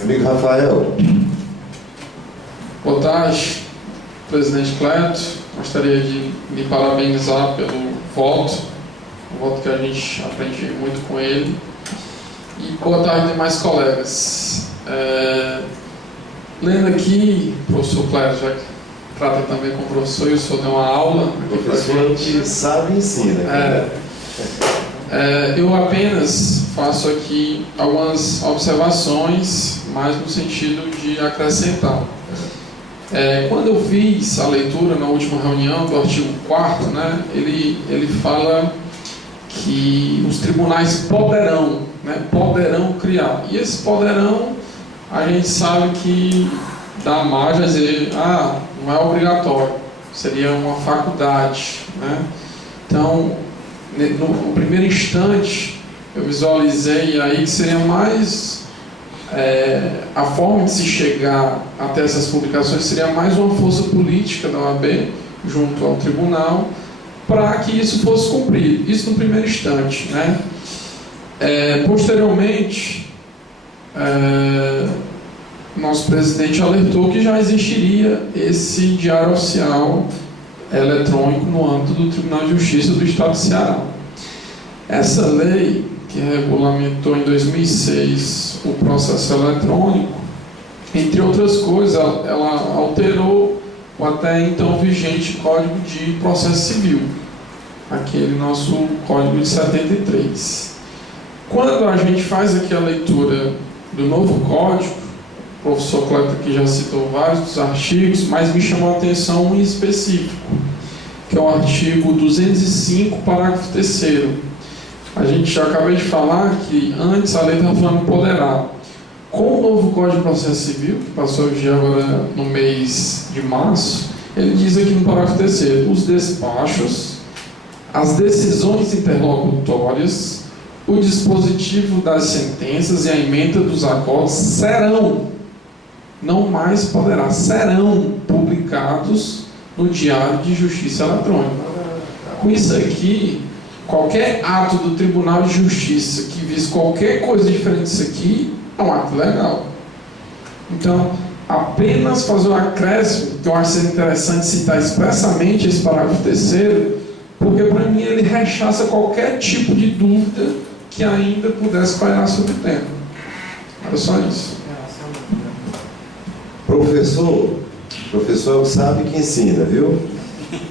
Amigo Rafael. Boa tarde, presidente Cleto. Gostaria de lhe parabenizar pelo voto. Um voto que a gente aprende muito com ele. E boa tarde, demais colegas. Lendo aqui, professor Cléber, já que trata também com o professor, e o senhor deu uma aula aqui para a gente. Sabe e ensina. Eu apenas faço aqui algumas observações, mais no sentido de acrescentar. Quando eu fiz a leitura na última reunião do artigo 4º, né, ele fala que os tribunais poderão criar. E esse poderão, a gente sabe que dá margem a dizer, não é obrigatório, seria uma faculdade, né? Então, no primeiro instante, eu visualizei aí que seria mais a forma de se chegar até essas publicações seria mais uma força política da OAB junto ao tribunal, para que isso fosse cumprido. Isso no primeiro instante, né? Posteriormente, nosso presidente alertou que já existiria esse diário oficial eletrônico no âmbito do Tribunal de Justiça do Estado de Ceará. Essa lei, que regulamentou em 2006 o processo eletrônico, entre outras coisas, ela alterou o até então vigente Código de Processo Civil, aquele nosso Código de 73. Quando a gente faz aqui a leitura do novo Código, o professor Cleto aqui já citou vários dos artigos, mas me chamou a atenção um em específico, que é o artigo 205, parágrafo 3º. A gente já acabou de falar que antes a lei estava falando poderá. Com o novo Código de Processo Civil, que passou hoje agora no mês de março, ele diz aqui no parágrafo 3º, os despachos, as decisões interlocutórias, o dispositivo das sentenças e a emenda dos acordos serão, não mais poderá, serão publicados no Diário de Justiça Eletrônica. Com isso aqui, qualquer ato do Tribunal de Justiça que vise qualquer coisa diferente disso aqui, é um ato legal. Então, apenas fazer um acréscimo, que eu acho ser interessante citar expressamente esse parágrafo 3º, porque para mim ele rechaça qualquer tipo de dúvida que ainda pudesse pairar sobre o tema. Era só isso. Professor sabe que ensina, viu?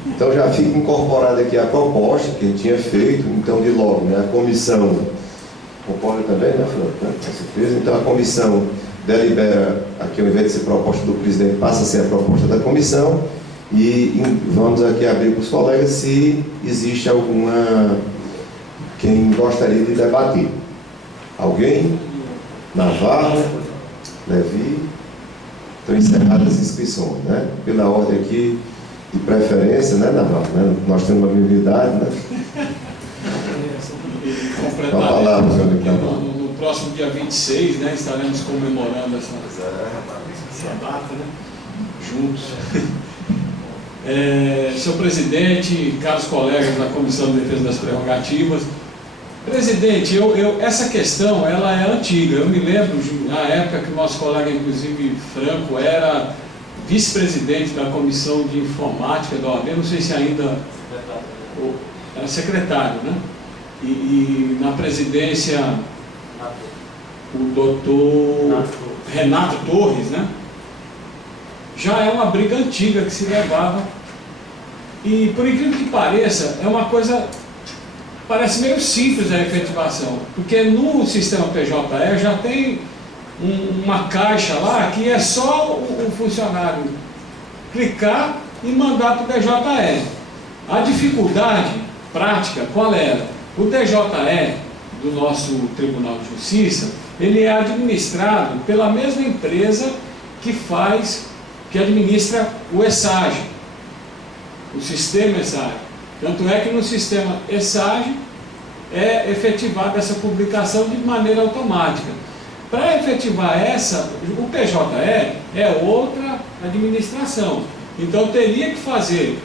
Então já fica incorporada aqui a proposta que a gente tinha feito, então de logo, né? A comissão, concorda também, né, Franco? Com certeza. Então a comissão delibera, aqui ao invés de ser proposta do presidente, passa a ser a proposta da comissão, e vamos aqui abrir para os colegas se existe alguma, quem gostaria de debater. Alguém? Navarro? Levi? Estão encerradas as inscrições, né? Pela ordem aqui de preferência, né, Navarro? Né? Nós temos uma minoridade, né? Com a palavra, senhor Navarro. No próximo dia 26, né, estaremos comemorando essa data, né? Juntos. Senhor presidente, caros colegas da Comissão de Defesa das Prerrogativas, presidente, essa questão ela é antiga. Eu me lembro na época que o nosso colega, inclusive Franco, era vice-presidente da Comissão de Informática da OAB, não sei se ainda era secretário, né? E na presidência o doutor Renato Torres, né? Já é uma briga antiga que se levava, e por incrível que pareça, é uma coisa, parece meio simples a efetivação, porque no sistema PJE já tem uma caixa lá que é só o funcionário clicar e mandar para o DJE. A dificuldade prática qual era? O DJE do nosso Tribunal de Justiça, ele é administrado pela mesma empresa que administra o ESAG, o sistema ESAG. Tanto é que no sistema ESAG é efetivada essa publicação de maneira automática. Para efetivar o PJE é outra administração. Então teria que fazer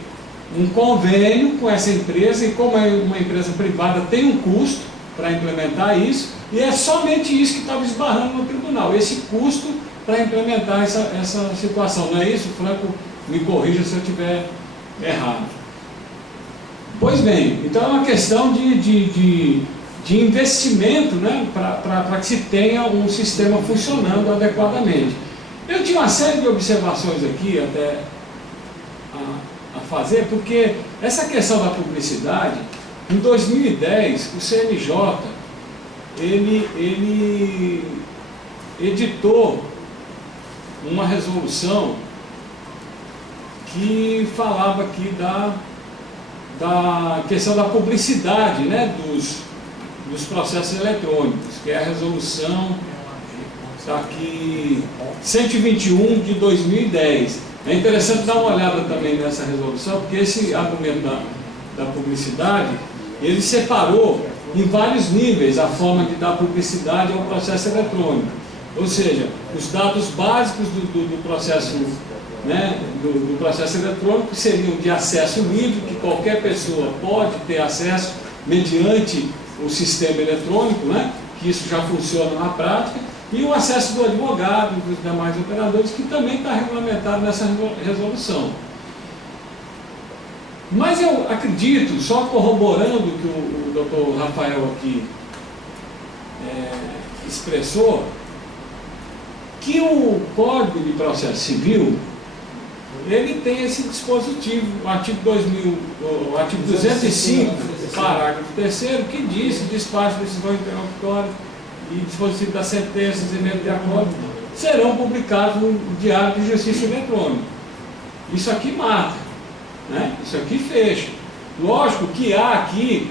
um convênio com essa empresa, e como é uma empresa privada, tem um custo para implementar isso, e é somente isso que estava esbarrando no tribunal, esse custo para implementar essa situação. Não é isso, Franco? Me corrija se eu estiver errado. Pois bem, então é uma questão de investimento, né, para que se tenha um sistema funcionando adequadamente. Eu tinha uma série de observações aqui até a fazer, porque essa questão da publicidade, em 2010, o CNJ, ele editou uma resolução que falava aqui da questão da publicidade, né, dos processos eletrônicos, que é a resolução, está aqui, 121 de 2010. É interessante dar uma olhada também nessa resolução, porque esse argumento da publicidade, ele separou em vários níveis a forma de dar publicidade ao processo eletrônico. Ou seja, os dados básicos do processo, né, do processo eletrônico seriam de acesso livre, que qualquer pessoa pode ter acesso mediante o sistema eletrônico, né, que isso já funciona na prática, e o acesso do advogado e dos demais operadores, que também está regulamentado nessa resolução. Mas eu acredito, só corroborando o que o doutor Rafael aqui expressou, que o Código de Processo Civil, ele tem esse dispositivo, o artigo 205, parágrafo 3º, que diz: despacho de decisão interlocutória e dispositivo das sentenças e emenda de acordo serão publicados no Diário de Justiça Eletrônico. Isso aqui mata. né? Isso aqui fecha. Lógico que há aqui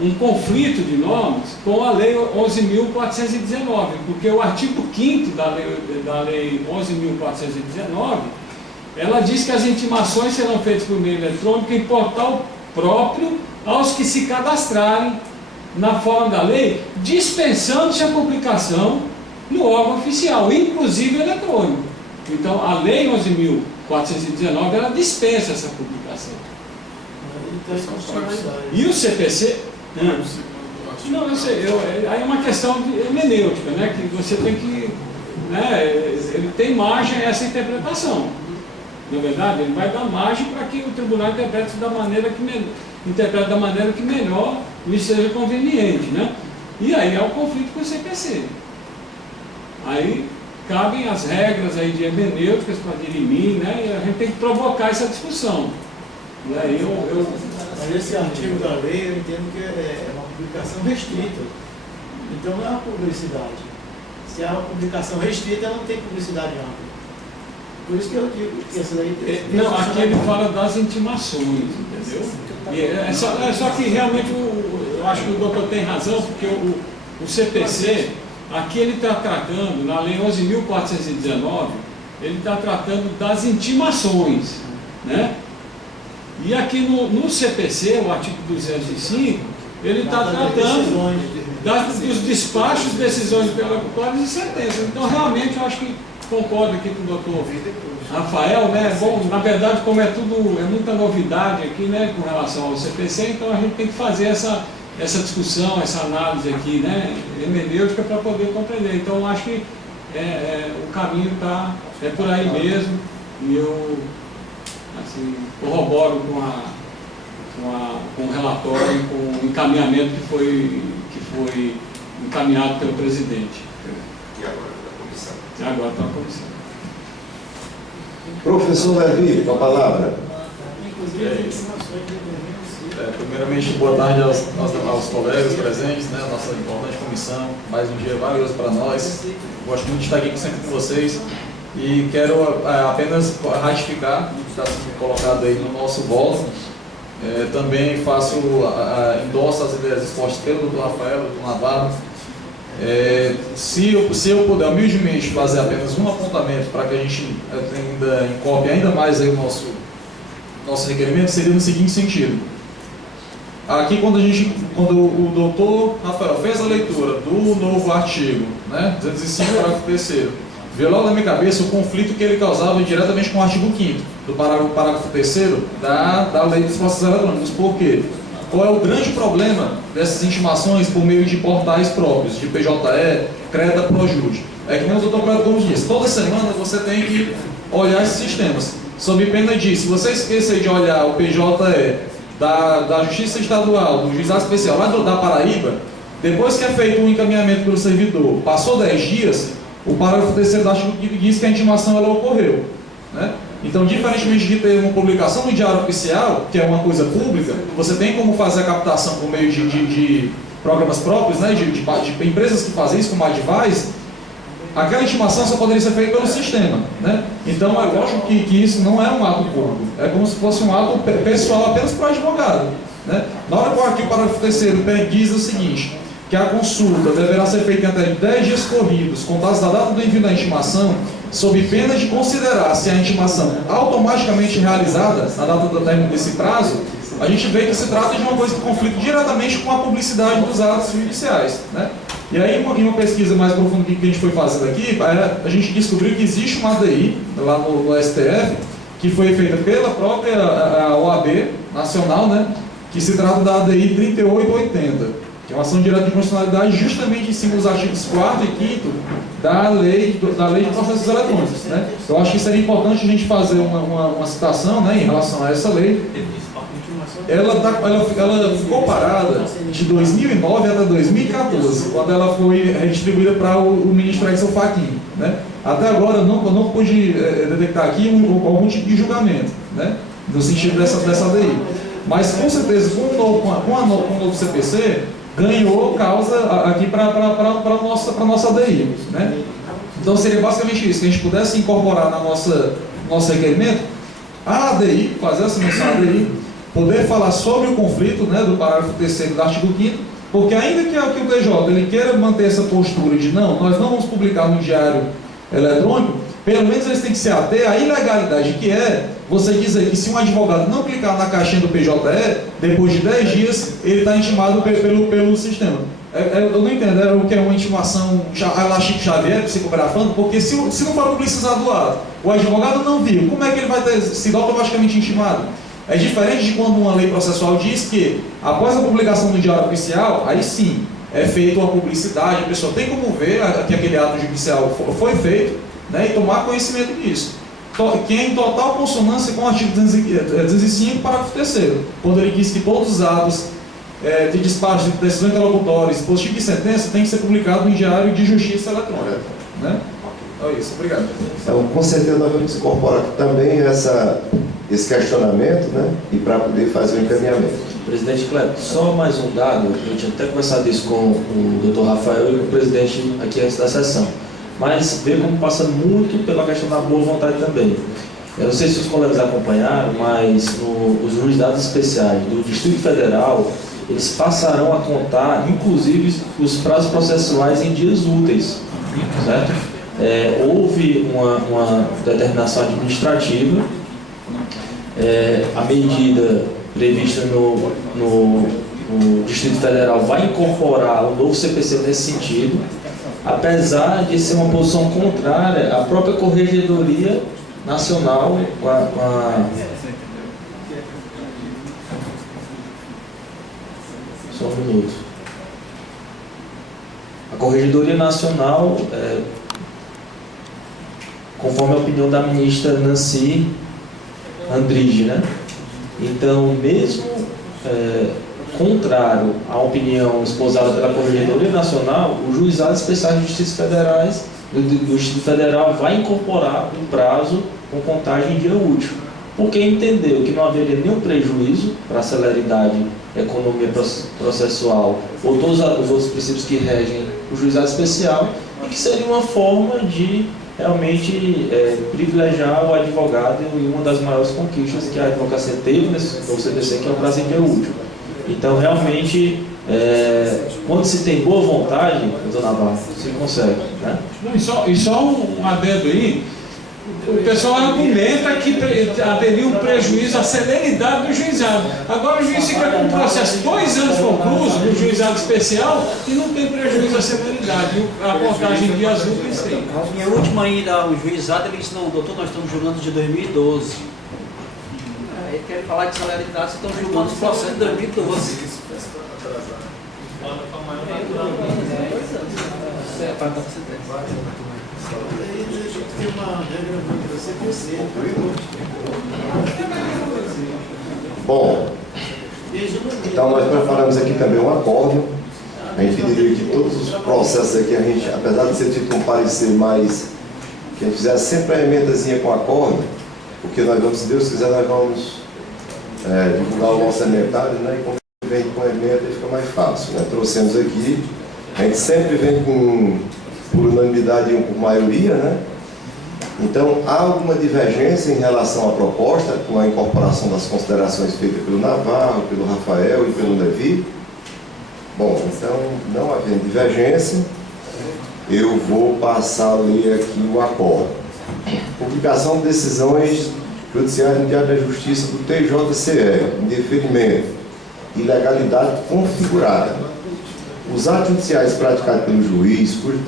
um conflito de normas com a Lei 11.419, porque o artigo 5º da Lei 11.419, ela diz que as intimações serão feitas por meio eletrônico em portal próprio aos que se cadastrarem na forma da lei, dispensando-se a publicação no órgão oficial, inclusive eletrônico. Então, a Lei 11.419, ela dispensa essa publicação. E o CPC... Não, eu sei, aí é uma questão hermenêutica, né, que você tem que... Né, ele tem margem a essa interpretação. Na verdade, ele vai dar margem para que o tribunal interprete da maneira que melhor lhe seja conveniente, né? E aí é o conflito com o CPC. Aí cabem as regras aí de hermenêuticas para dirimir, né? E a gente tem que provocar essa discussão. E aí Mas esse artigo da lei, eu entendo que é uma publicação restrita. Então não é uma publicidade. Se é uma publicação restrita, ela não tem publicidade ampla. Por isso que eu digo que essa lei... Não, aqui ele fala das intimações, entendeu? É só que realmente eu acho que o doutor tem razão, porque o CPC, aqui ele está tratando, na Lei 11.419, ele está tratando das intimações, né? E aqui no CPC, o artigo 205, ele está tratando dos despachos, decisões interlocutórias e sentenças. Então, realmente, eu acho que concordo aqui com o doutor Rafael, né? Bom, na verdade, como é muita novidade aqui, né, com relação ao CPC, então a gente tem que fazer essa discussão, essa análise aqui, né, hermenêutica, para poder compreender. Então, eu acho que o caminho é por aí mesmo, e eu assim, corroboro com o relatório, com o encaminhamento que foi encaminhado pelo presidente. E agora da comissão? Agora está a comissão. Professor Levi, com a palavra. Primeiramente, boa tarde aos colegas presentes, né, nossa importante comissão, mais um dia valioso para nós. Gosto muito de estar aqui sempre com vocês e quero apenas ratificar o que está sendo colocado aí no nosso voto. Também endosso as ideias expostas pelo Dr. Rafael, Dr. Navarro. Se eu puder humildemente fazer apenas um apontamento para que a gente encorpe ainda mais aí o nosso requerimento, seria no seguinte sentido. Aqui, quando o doutor Rafael fez a leitura do novo artigo, né, 205, parágrafo 3º, veio logo na minha cabeça o conflito que ele causava diretamente com o artigo 5º, do parágrafo 3º da Lei de Dispostos Eletrônicos. Por quê? Qual é o grande problema dessas intimações por meio de portais próprios, de PJE, Creda, Projude? É que nem o doutor Cleber Gomes disse, toda semana você tem que olhar esses sistemas. Sob pena de, se você esquecer de olhar o PJE da Justiça Estadual, do Juizado Especial lá da Paraíba, depois que é feito um encaminhamento pelo servidor, passou 10 dias, o parágrafo 3º do artigo diz que a intimação ela ocorreu, né? Então, diferentemente de ter uma publicação no Diário Oficial, que é uma coisa pública, você tem como fazer a captação por meio de programas próprios, né, de empresas que fazem isso, como a Advise, aquela intimação só poderia ser feita pelo sistema, né? Então, eu acho que isso não é um ato público, é como se fosse um ato pessoal apenas para o advogado, né? Na hora que o parágrafo 3º diz o seguinte, que a consulta deverá ser feita em até 10 dias corridos, contados da data do envio da intimação, sob pena de considerar se a intimação automaticamente realizada na data do término desse prazo, a gente vê que se trata de uma coisa que conflita diretamente com a publicidade dos atos judiciais, né? E aí, em uma pesquisa mais profunda que a gente foi fazendo aqui, a gente descobriu que existe uma ADI lá no STF, que foi feita pela própria OAB nacional, né? Que se trata da ADI 3880. Que é uma ação direta de constitucionalidade justamente em cima dos artigos 4º e 5º da lei de processos eletrônicos, né? Eu acho que seria importante a gente fazer uma citação, né, em relação a essa lei. Ela ficou parada de 2009 até 2014, quando ela foi redistribuída para o ministro Edson Fachin, né? Até agora eu não pude detectar aqui algum tipo de julgamento, né, no sentido dessa lei. Mas com certeza, com o novo CPC, ganhou causa aqui para a nossa ADI, né? Então seria basicamente isso, que a gente pudesse incorporar na nosso requerimento a ADI, fazer essa menção à ADI, poder falar sobre o conflito, né, do parágrafo 3º do artigo 5º, porque ainda que o TJ ele queira manter essa postura de não, nós não vamos publicar no diário eletrônico, pelo menos eles têm que se ater à ilegalidade que é você dizer que se um advogado não clicar na caixinha do PJE, depois de 10 dias, ele está intimado pelo sistema. Eu não entendo o que é uma intimação a la Chico Xavier, psicografando, porque se não for publicizado o ato, o advogado não viu, como é que ele vai ter sido automaticamente intimado? É diferente de quando uma lei processual diz que, após a publicação do Diário Oficial, aí sim, é feita uma publicidade, a pessoa tem como ver que aquele ato judicial foi feito, né, e tomar conhecimento disso. Que é em total consonância com o artigo 205, parágrafo 3º, quando ele diz que todos os atos de despacho de decisões interlocutórias, dispositivo de sentença, tem que ser publicado no Diário de Justiça Eletrônica. Né? É isso, obrigado. Então, com certeza, nós vamos incorporar também esse questionamento, né, e para poder fazer o encaminhamento. Presidente Cleto, só mais um dado, eu tinha até conversado isso com o Dr. Rafael e com o presidente aqui antes da sessão, mas vê como passa muito pela questão da boa vontade também. Eu não sei se os colegas acompanharam, mas os juizados especiais do Distrito Federal, eles passarão a contar, inclusive, os prazos processuais em dias úteis, certo? Houve uma determinação administrativa, a medida prevista no Distrito Federal vai incorporar o novo CPC nesse sentido, apesar de ser uma posição contrária à própria Corregedoria Nacional Só um minuto. A Corregedoria Nacional, conforme a opinião da ministra Nancy Andrighi, né? Então, mesmo contrário à opinião esposada pela Corregedoria Nacional, o Juizado Especial de Justiça Federais do Distrito Federal vai incorporar um prazo com contagem em dia útil, porque entendeu que não haveria nenhum prejuízo para a celeridade, economia processual ou todos os outros princípios que regem o Juizado Especial, e que seria uma forma de realmente privilegiar o advogado e uma das maiores conquistas que a advocacia teve nesse novo CPC, que é o prazo em dia útil. Então, realmente, quando se tem boa vontade, doutor Navarro, se consegue, né? E só um adendo aí, o pessoal argumenta que haveria um prejuízo à celeridade do juizado. Agora o juiz fica com um processo 2 anos concluso no juizado especial e não tem prejuízo à celeridade. A contagem de dias úteis tem. Minha última ainda, o juizado, ele disse, não, doutor, nós estamos julgando de 2012. Aí quer falar de celeridade, vocês estão julgando os processos de 2012. Tem uma regra do CPC. Bom, então nós preparamos aqui também um acórdão. A gente pediria que todos os processos aqui, a gente, apesar de ser tido um parecer mais, que a gente fizesse sempre a emendazinha com acórdão, porque nós vamos, se Deus quiser, nós vamos divulgar o orçamentário, né? E quando vem com a emenda fica mais fácil, né? Trouxemos aqui, a gente sempre vem por unanimidade e por maioria, né? Então, há alguma divergência em relação à proposta, com a incorporação das considerações feitas pelo Navarro, pelo Rafael e pelo Levi? Bom, então, não havendo divergência, eu vou passar a ler aqui o acordo. Publicação de decisões judiciais no Diário da Justiça do TJCE, indeferimento, ilegalidade configurada. Os atos judiciais praticados pelo juiz, cujo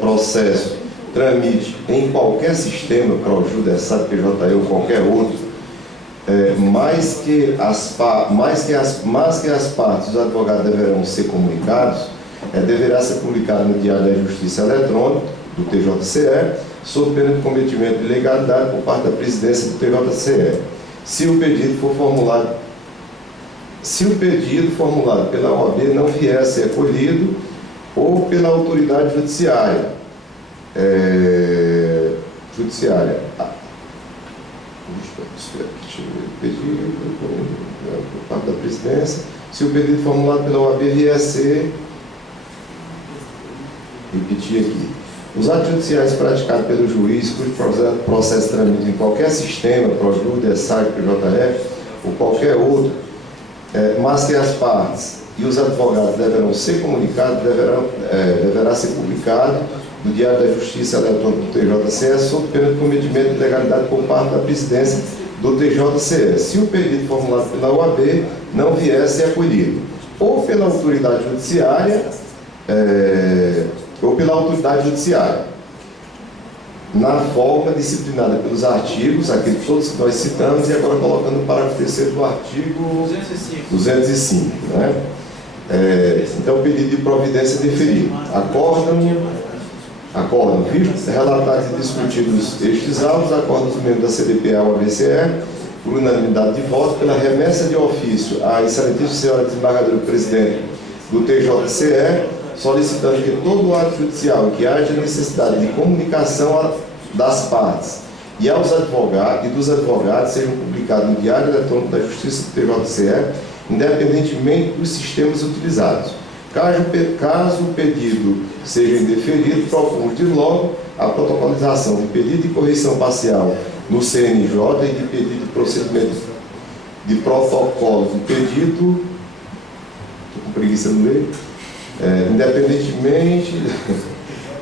processo tramite em qualquer sistema, ProJudiçado, PJE ou qualquer outro, mais que as partes, os advogados deverão ser comunicados, deverá ser publicado no Diário da Justiça Eletrônica, do TJCE, sob pena de cometimento de ilegalidade por parte da presidência do TJCE. Se o pedido formulado pela OAB não vier a ser acolhido ou pela autoridade judiciária, por parte da presidência, se o pedido formulado pela OAB vier a ser, repetir aqui, Os atos judiciais praticados pelo juiz, cujo processo tramita em qualquer sistema, ProJude, ESAG, PJF, ou qualquer outro, mas que as partes e os advogados deverão ser comunicados, deverá ser publicado no Diário da Justiça Eletrônica do TJCE, sob pena de cometimento de ilegalidade por parte da presidência do TJCE, se o pedido formulado pela OAB não viesse acolhido, ou pela autoridade judiciária, na forma disciplinada pelos artigos, aqueles todos que nós citamos, e agora colocando o parágrafo 3º do artigo 205. Né? Então, pedido de providência deferido. Acordam, visto, relatados e discutidos estes autos, acordam os membros da CDPA ou ABCE, por unanimidade de voto, pela remessa de ofício à excelentíssima senhora desembargadora presidente do TJCE, solicitando que todo ato judicial em que haja necessidade de comunicação das partes e dos advogados sejam publicados no Diário Eletrônico da Justiça do TJCE, independentemente dos sistemas utilizados. Caso o pedido seja indeferido, propomos de logo a protocolização de pedido de correção parcial no CNJ e de pedido de procedimento de protocolo de pedido, estou com preguiça no meio, independentemente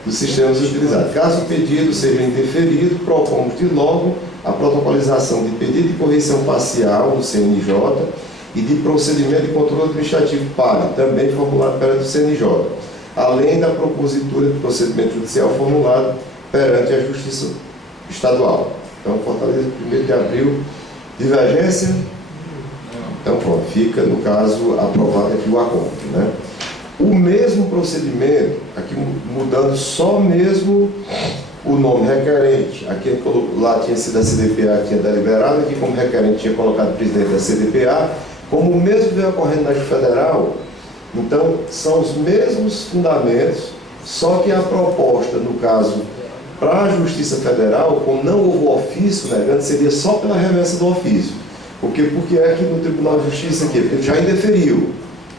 dos sistemas utilizados. Caso o pedido seja indeferido, propomos de logo a protocolização de pedido de correção parcial no CNJ e de procedimento de controle administrativo PAG, também formulado perante o CNJ, além da propositura de procedimento judicial formulado perante a Justiça Estadual. Então, Fortaleza, 1º de abril, divergência. Então, pronto, fica, no caso, aprovado aqui o acordo, né? O mesmo procedimento, aqui mudando só mesmo o nome requerente, aqui lá tinha sido a CDPA, tinha deliberado, aqui como requerente tinha colocado o presidente da CDPA, como o mesmo veio ocorrendo na Justiça Federal, então são os mesmos fundamentos, só que a proposta, no caso, para a Justiça Federal, como não houve ofício negando, seria só pela remessa do ofício. Porque é que no Tribunal de Justiça aqui, porque ele já indeferiu.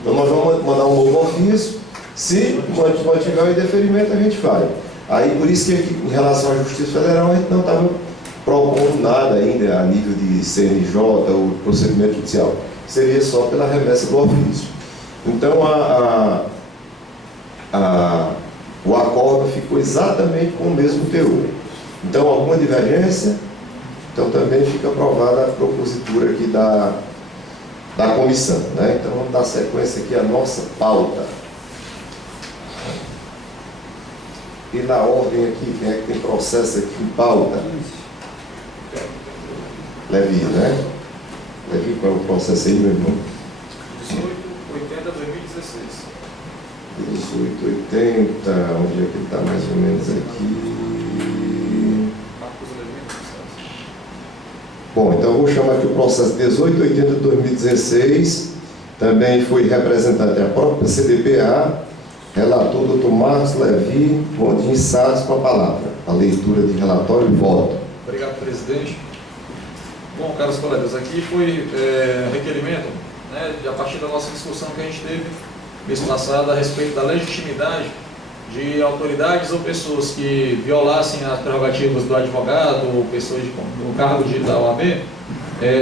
Então nós vamos mandar um novo ofício, se mantiver o indeferimento a gente vai. Aí por isso que aqui, em relação à Justiça Federal, a gente não estava propondo nada ainda a nível de CNJ ou procedimento judicial. Seria só pela remessa do ofício. Então o acordo ficou exatamente com o mesmo teor. Então, alguma divergência? Então, também fica aprovada a propositura aqui da comissão, né? Então, vamos dar sequência aqui à nossa pauta. E na ordem aqui, quem é que tem processo aqui em pauta? Levi, né? Levi, qual é o processo aí, meu irmão? 1880, onde é que ele está mais ou menos aqui? Bom, então eu vou chamar aqui o processo 1880 de 2016, também foi representante a própria CDPA, relator Dr. Marcos Levi Gondim Salles com a palavra, a leitura de relatório e voto. Obrigado, presidente. Bom, caros colegas, aqui foi requerimento, né, a partir da nossa discussão que a gente teve mês passado a respeito da legitimidade de autoridades ou pessoas que violassem as prerrogativas do advogado ou pessoas no cargo da OAB,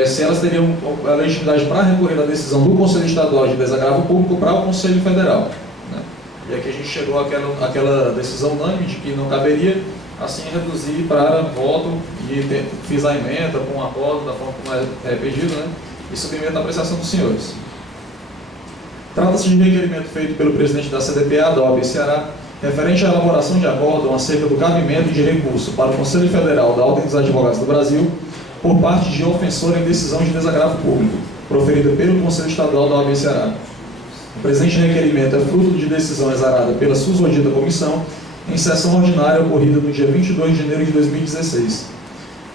se elas teriam a legitimidade para recorrer à decisão do Conselho Estadual de Desagravo Público para o Conselho Federal, né? E aqui a gente chegou àquela decisão unânime de que não caberia, assim reduzir para voto e fiz a emenda com um acordo da forma como é pedido, né? E submeto à apreciação dos senhores. Trata-se de requerimento feito pelo presidente da CDPA, da OAB Ceará, referente à elaboração de acórdão acerca do cabimento de recurso para o Conselho Federal da Ordem dos Advogados do Brasil por parte de ofensor em decisão de desagravo público, proferida pelo Conselho Estadual da OAB Ceará. O presente requerimento é fruto de decisão exarada pela susordida comissão em sessão ordinária ocorrida no dia 22 de janeiro de 2016.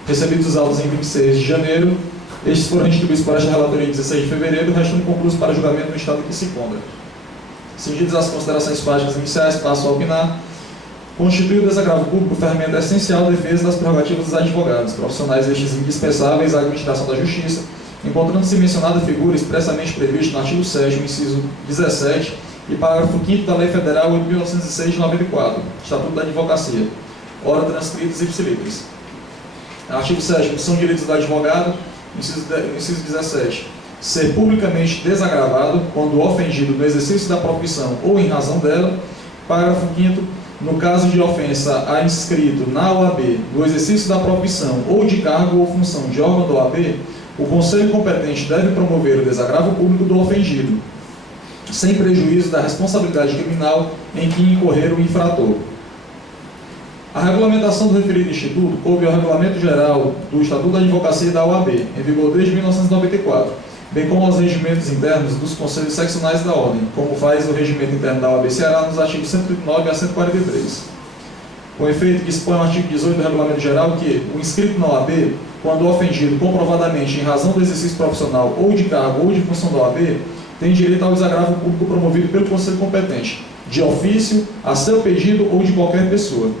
Recebidos os autos em 26 de janeiro, estes foram distribuídos para esta relatoria em 16 de fevereiro, restando concluídos para julgamento no estado em que se encontra. Cingidas as considerações práticas iniciais, passo a opinar. Constitui o desagravo público ferramenta essencial à defesa das prerrogativas dos advogados, profissionais estes indispensáveis à administração da justiça, encontrando-se mencionada figura expressamente prevista no artigo 7º, inciso 17 e parágrafo 5º da Lei Federal 8.906 de 94, Estatuto da Advocacia, ora transcritos ipsilíteres. Artigo 7º, são direitos do advogado, inciso 17, ser publicamente desagravado quando ofendido no exercício da profissão ou em razão dela. Parágrafo 5º, no caso de ofensa a inscrito na OAB, no exercício da profissão ou de cargo ou função de órgão da OAB, o Conselho competente deve promover o desagravo público do ofendido, sem prejuízo da responsabilidade criminal em que incorrer o infrator. A regulamentação do referido Instituto coube ao Regulamento Geral do Estatuto da Advocacia e da OAB, em vigor desde 1994, bem como aos regimentos internos dos Conselhos Seccionais da Ordem, como faz o regimento interno da OAB Ceará nos artigos 139 a 143. Com efeito que expõe o artigo 18 do Regulamento Geral que o inscrito na OAB, quando ofendido comprovadamente em razão do exercício profissional ou de cargo ou de função da OAB, tem direito ao desagravo público promovido pelo Conselho competente, de ofício, a seu pedido ou de qualquer pessoa.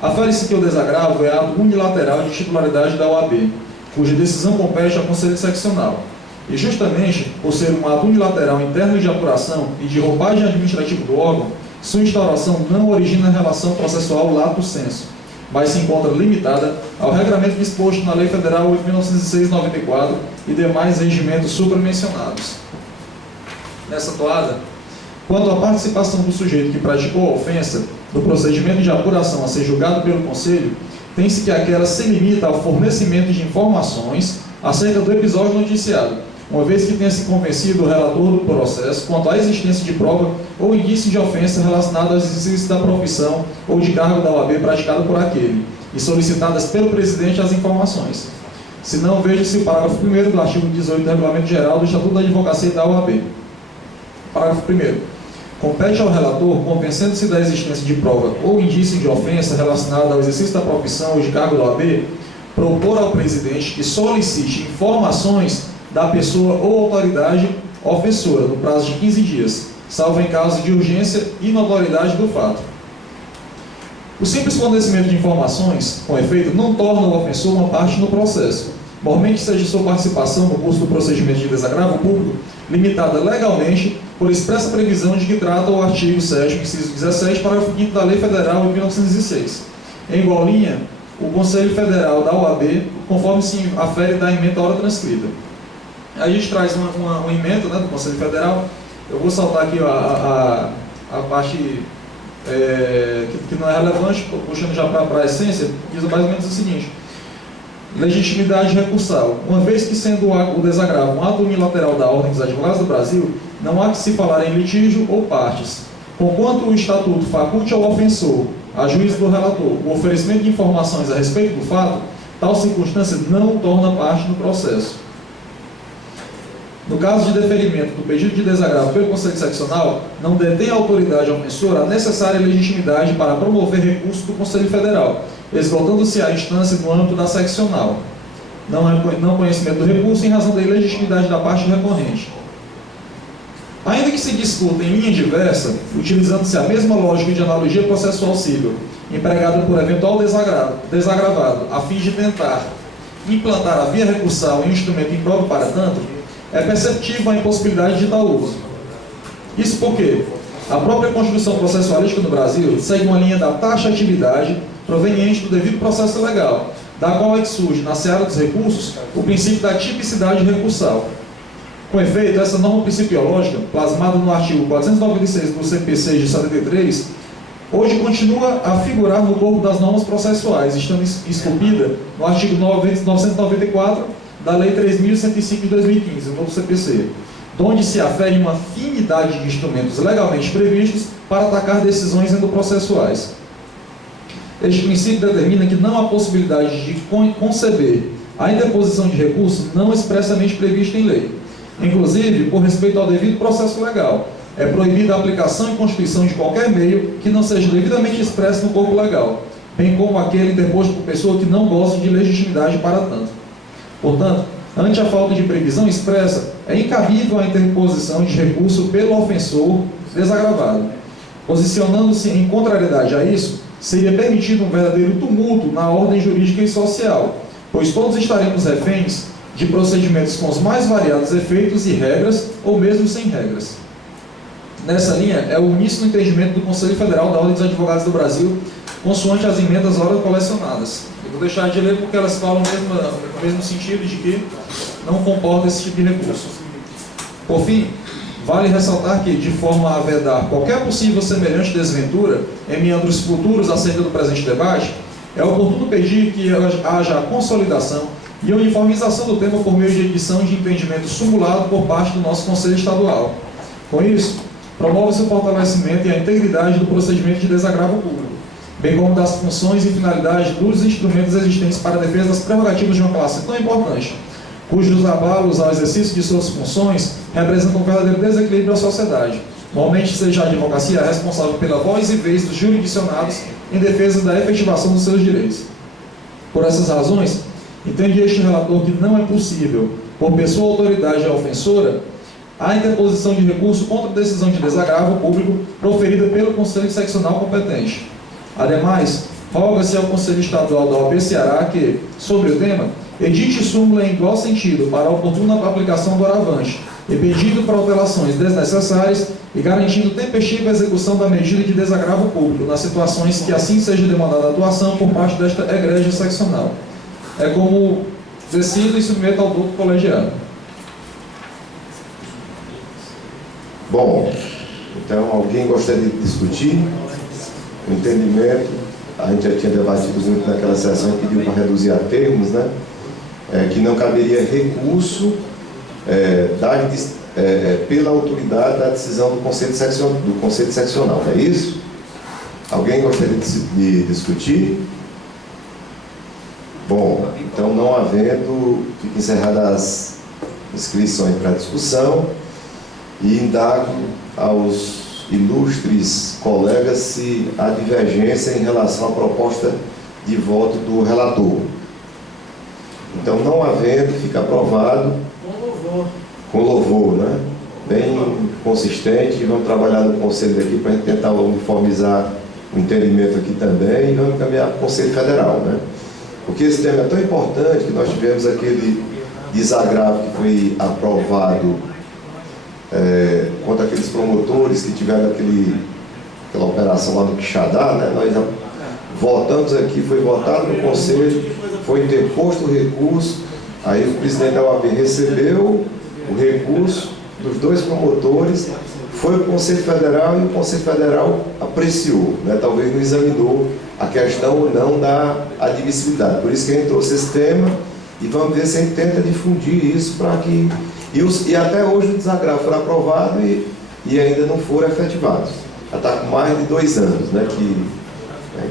Afere-se que o desagravo é ato unilateral de titularidade da OAB, cuja decisão compete ao Conselho Seccional. E justamente, por ser um ato unilateral interno de apuração e de roupagem administrativa do órgão, sua instauração não origina relação processual lato sensu, mas se encontra limitada ao regramento disposto na Lei Federal 8.906/94 e demais regimentos supramencionados. Nessa toada, quanto à participação do sujeito que praticou a ofensa no procedimento de apuração a ser julgado pelo Conselho, tem-se que aquela se limita ao fornecimento de informações acerca do episódio noticiado, uma vez que tenha se convencido o relator do processo quanto à existência de prova ou indício de ofensa relacionado ao exercício da profissão ou de cargo da OAB praticado por aquele, e solicitadas pelo presidente as informações. Se não, veja-se o parágrafo 1º do artigo 18 do Regulamento Geral do Estatuto da Advocacia e da OAB. Parágrafo 1º. Compete ao relator, convencendo-se da existência de prova ou indício de ofensa relacionada ao exercício da profissão ou de cargo da OAB, propor ao presidente que solicite informações da pessoa ou autoridade ofensora no prazo de 15 dias, salvo em caso de urgência e notoriedade do fato. O simples fornecimento de informações, com efeito, não torna o ofensor uma parte no processo, mormente seja sua participação no curso do procedimento de desagravo público limitada legalmente por expressa previsão de que trata o artigo 7º, inciso 17, parágrafo 5º da Lei Federal de 1906. Em igual linha, o Conselho Federal da OAB, conforme se afere da ementa ora transcrita. A gente traz uma emenda, né, do Conselho Federal. Eu vou saltar aqui a parte que não é relevante, puxando já para a essência, diz mais ou menos o seguinte: legitimidade recursal. Uma vez que sendo o desagravo um ato unilateral da Ordem dos Advogados do Brasil, não há que se falar em litígio ou partes. Conquanto o Estatuto faculte ao ofensor, a juízo do relator, o oferecimento de informações a respeito do fato, tal circunstância não o torna parte no processo. No caso de deferimento do pedido de desagravo pelo Conselho Seccional, não detém a autoridade ofensora a necessária legitimidade para promover recurso do Conselho Federal, esgotando-se a instância no âmbito da seccional. Não conhecimento do recurso em razão da ilegitimidade da parte recorrente. Ainda que se discuta em linha diversa, utilizando-se a mesma lógica de analogia processual civil, empregada por eventual desagravado, a fim de tentar implantar a via recursal em um instrumento impróprio para tanto, é perceptível a impossibilidade de tal uso. Isso porque a própria Constituição Processualística no Brasil segue uma linha da taxatividade proveniente do devido processo legal, da qual é que surge, na seara dos recursos, o princípio da tipicidade recursal. Com efeito, essa norma principiológica, plasmada no artigo 496 do CPC de 73, hoje continua a figurar no corpo das normas processuais, estando esculpida no artigo 994 da Lei 3.105 de 2015, o novo CPC, onde se afere uma afinidade de instrumentos legalmente previstos para atacar decisões endoprocessuais. Este princípio determina que não há possibilidade de conceber a interposição de recurso não expressamente prevista em lei. Inclusive, por respeito ao devido processo legal, é proibida a aplicação e constituição de qualquer meio que não seja devidamente expresso no corpo legal, bem como aquele interposto por pessoa que não goze de legitimidade para tanto. Portanto, ante a falta de previsão expressa, é incabível a interposição de recurso pelo ofensor desagravado. Posicionando-se em contrariedade a isso, seria permitido um verdadeiro tumulto na ordem jurídica e social, pois todos estaremos reféns de procedimentos com os mais variados efeitos e regras, ou mesmo sem regras. nessa linha é o uníssono entendimento do Conselho Federal da Ordem dos Advogados do Brasil, consoante as emendas ora colecionadas. Eu vou deixar de ler porque elas falam no mesmo sentido de que não comporta esse tipo de recurso. Por fim, vale ressaltar que, de forma a vedar qualquer possível semelhante desventura em meandros futuros acerca do presente debate, é oportuno pedir que haja a consolidação e a uniformização do tema por meio de edição de entendimento sumulado por parte do nosso Conselho Estadual. Com isso, promove-se o fortalecimento e a integridade do procedimento de desagravo público, bem como das funções e finalidades dos instrumentos existentes para a defesa das prerrogativas de uma classe tão importante, cujos abalos ao exercício de suas funções representam um verdadeiro desequilíbrio à sociedade. Normalmente seja a advocacia responsável pela voz e vez dos jurisdicionados em defesa da efetivação dos seus direitos. Por essas razões, entende este relator que não é possível, por pessoa autoridade ofensora, a interposição de recurso contra a decisão de desagravo público proferida pelo Conselho Seccional competente. Ademais, roga-se ao Conselho Estadual da OAB Ceará que, sobre o tema, edite súmula em igual sentido para a oportuna aplicação do aravante, impedindo protelas desnecessárias e garantindo tempestiva execução da medida de desagravo público nas situações que assim seja demandada a atuação por parte desta egrégia seccional. É como decido e submeto ao douto colegiado. Bom, então alguém gostaria de discutir o entendimento? A gente já tinha debatido muito naquela sessão e pediu para reduzir a termos, né? Que não caberia recurso pela autoridade da decisão do Conselho Seccional, não é isso? Alguém gostaria de discutir? Bom, então não havendo, fica encerradas as inscrições para discussão e indago aos ilustres colegas se há divergência em relação à proposta de voto do relator. Então, não havendo, fica aprovado com louvor, né? Bem consistente, e vamos trabalhar no Conselho aqui para a gente tentar uniformizar o entendimento aqui também e vamos caminhar para o Conselho Federal, né? Porque esse tema é tão importante que nós tivemos aquele desagravo que foi aprovado contra aqueles promotores que tiveram aquela operação lá no Quixadá, né? Nós votamos aqui, foi votado no Conselho, foi interposto o recurso, aí o presidente da OAB recebeu o recurso dos dois promotores, foi para o Conselho Federal e o Conselho Federal apreciou, né? Talvez não examinou a questão ou não da admissibilidade. Por isso que a gente trouxe esse tema e vamos ver se a gente tenta difundir isso para que... E até hoje o desagravo foi aprovado e ainda não foram efetivados. Já está com mais de 2 anos, né?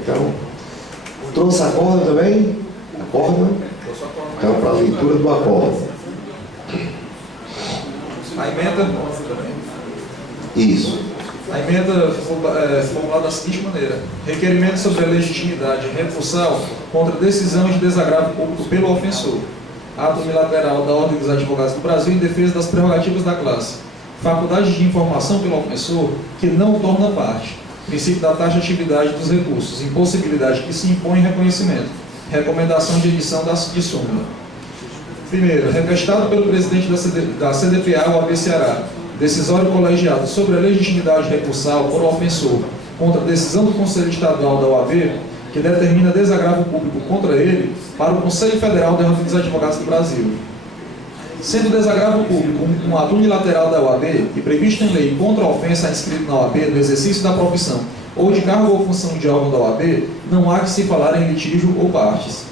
Então, trouxe a acordo também? Acordo? Então, para a leitura do acordo. A emenda... Isso. A emenda foi formulada da seguinte maneira: requerimento sobre a legitimidade recursal contra decisão de desagravo público pelo ofensor. Ato unilateral da Ordem dos Advogados do Brasil em defesa das prerrogativas da classe. Faculdade de informação pelo ofensor que não torna parte. Princípio da taxatividade dos recursos. Impossibilidade que se impõe reconhecimento. Recomendação de edição de súmula. Primeiro, requestado pelo presidente da CDPA, OAB Ceará, decisório colegiado sobre a legitimidade recursal por ofensor contra a decisão do Conselho Estadual da OAB, que determina desagravo público contra ele, para o Conselho Federal da Ordem dos Advogados do Brasil. Sendo desagravo público um ato unilateral da OAB e previsto em lei contra a ofensa inscrito na OAB no exercício da profissão ou de cargo ou função de órgão da OAB, não há que se falar em litígio ou partes.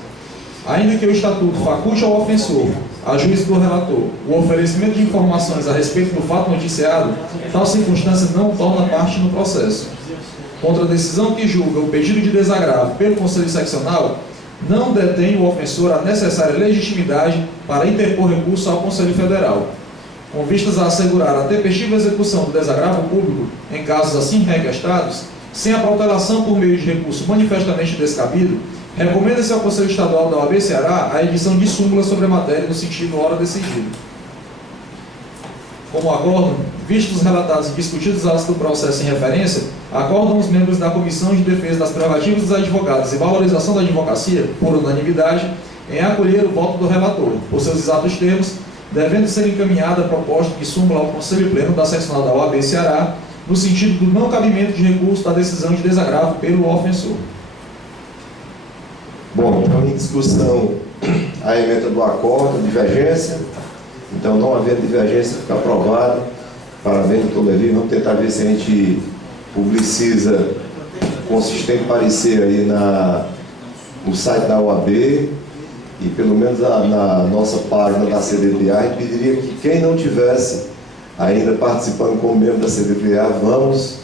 Ainda que o Estatuto faculte ao ofensor, a juízo do relator, o oferecimento de informações a respeito do fato noticiado, tal circunstância não torna parte no processo. Contra a decisão que julga o pedido de desagravo pelo Conselho Seccional, não detém o ofensor a necessária legitimidade para interpor recurso ao Conselho Federal, com vistas a assegurar a tempestiva execução do desagravo público em casos assim requestados, sem a protelação por meio de recurso manifestamente descabido. Recomenda-se ao Conselho Estadual da OAB Ceará a edição de súmula sobre a matéria no sentido hora decidido. Como acordo, vistos os relatados e discutidos os atos do processo em referência, acordam os membros da Comissão de Defesa das Prerrogativas dos Advogados e Valorização da Advocacia, por unanimidade, em acolher o voto do relator, por seus exatos termos, devendo ser encaminhada a proposta de súmula ao Conselho Pleno da Seccional da OAB Ceará, no sentido do não cabimento de recurso da decisão de desagravo pelo ofensor. Bom, então em discussão a emenda do acordo, divergência. Então, não havendo divergência, fica aprovado. Parabéns, doutor Levi. Vamos tentar ver se a gente publiciza consistente parecer aí no site da OAB e pelo menos na nossa página da CDPA. A gente pediria que quem não tivesse ainda participando como membro da CDPA, vamos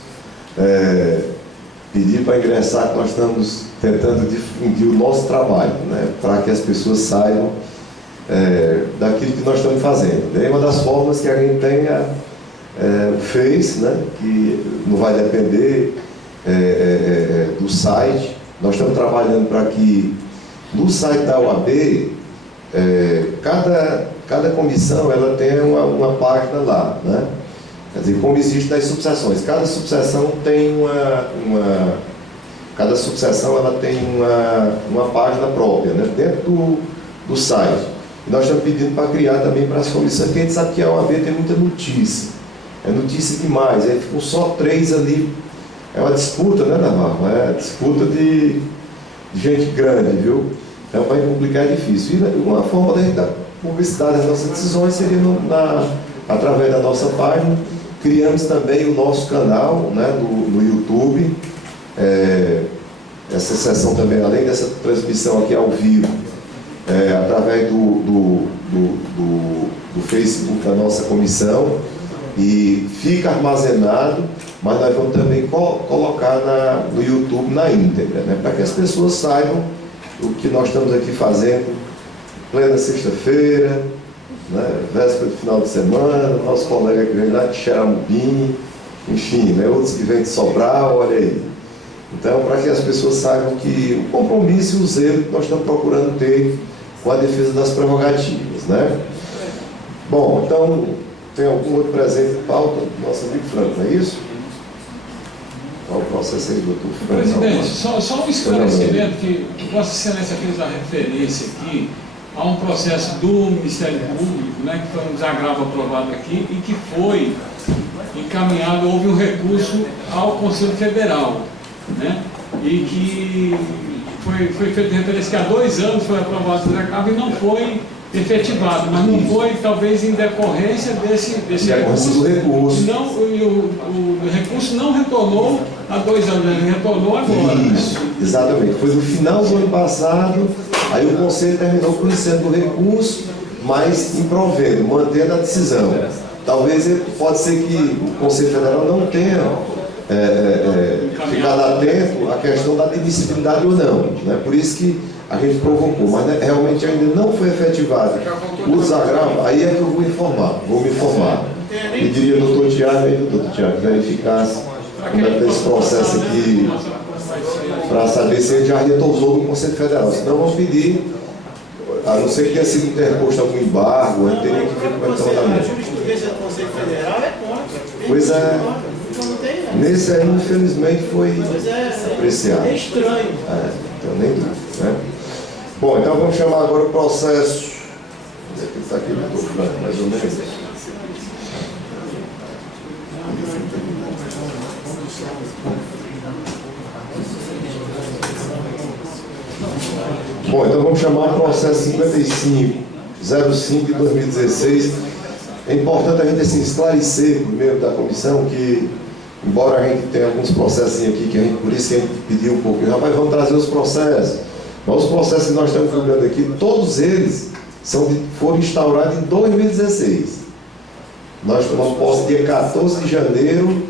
pedir para ingressar, que nós estamos tentando difundir o nosso trabalho, né, para que as pessoas saibam daquilo que nós estamos fazendo. E uma das formas que a gente tem o Face, né, que não vai depender do site. Nós estamos trabalhando para que no site da OAB cada comissão ela tem uma página lá, né? Quer dizer, como existe nas subseções, cada subseção tem cada subseção ela tem uma página própria, né, dentro do site. E nós estamos pedindo para criar também para as comissões, porque a gente sabe que a OAB tem muita notícia, notícia demais, aí ficam só 3 ali, é uma disputa, né, Navarro? É disputa de gente grande, viu? Então, para publicar é difícil. E uma forma da gente dar publicidade às nossas decisões seria através da nossa página. Criamos também o nosso canal, né, no YouTube. Essa sessão também, além dessa transmissão aqui ao vivo, através do Facebook da nossa comissão, e fica armazenado, mas nós vamos também colocar no YouTube na íntegra, né, para que as pessoas saibam o que nós estamos aqui fazendo, plena sexta-feira, né, véspera de final de semana, nosso colega que vem lá de Xeramubim, enfim, né, outros que vêm de Sobral, olha aí. Então, para que as pessoas saibam que o compromisso e o zelo que nós estamos procurando ter com a defesa das prerrogativas, né? Bom, então, tem algum outro presente de pauta do nosso amigo Franco, não é isso? Qual o processo aí, doutor Franco? Presidente, só um esclarecimento que Vossa Excelência fez a referência aqui a um processo do Ministério Público, né, que foi um desagravo aprovado aqui e que foi encaminhado, houve um recurso ao Conselho Federal, né, e que foi feito referência que há 2 anos foi aprovado o desagravo e não foi efetivado, mas não foi talvez em decorrência desse recurso. Do recurso. Não, o recurso não retornou há 2 anos, ele retornou agora. Isso, né? Exatamente. Foi no final do ano passado, aí o Conselho terminou conhecendo o recurso, mas improvendo, mantendo a decisão. Talvez pode ser que o Conselho Federal não tenha ficado atento à questão da admissibilidade ou não, né? Por isso que a gente provocou, mas realmente ainda não foi efetivado o desagravo. Aí é que eu vou me informar. Pediria ao doutor Tiago e ao doutor Tiago verificasse como é que está esse processo aqui, para saber se ele já retornou do Conselho Federal. Senão vamos pedir, a não ser que tenha sido interposto algum embargo, a gente teria que ver como é que está o tratamento. A jurisprudência do Conselho Federal é contra. Pois é. Nesse aí, infelizmente, foi apreciado. É estranho. Então nem dúvida, né? Bom, então vamos chamar agora o processo. Onde é que está aqui, doutor Franco, mais ou menos? Bom, então vamos chamar o processo 5505 de 2016. É importante a gente assim, esclarecer por meio da comissão que, embora a gente tenha alguns processos aqui, que a gente, por isso que a gente pediu um pouquinho, rapaz, vamos trazer os processos. Mas os processos que nós estamos julgando aqui, todos eles foram instaurados em 2016. Nós tomamos posse dia 14 de janeiro.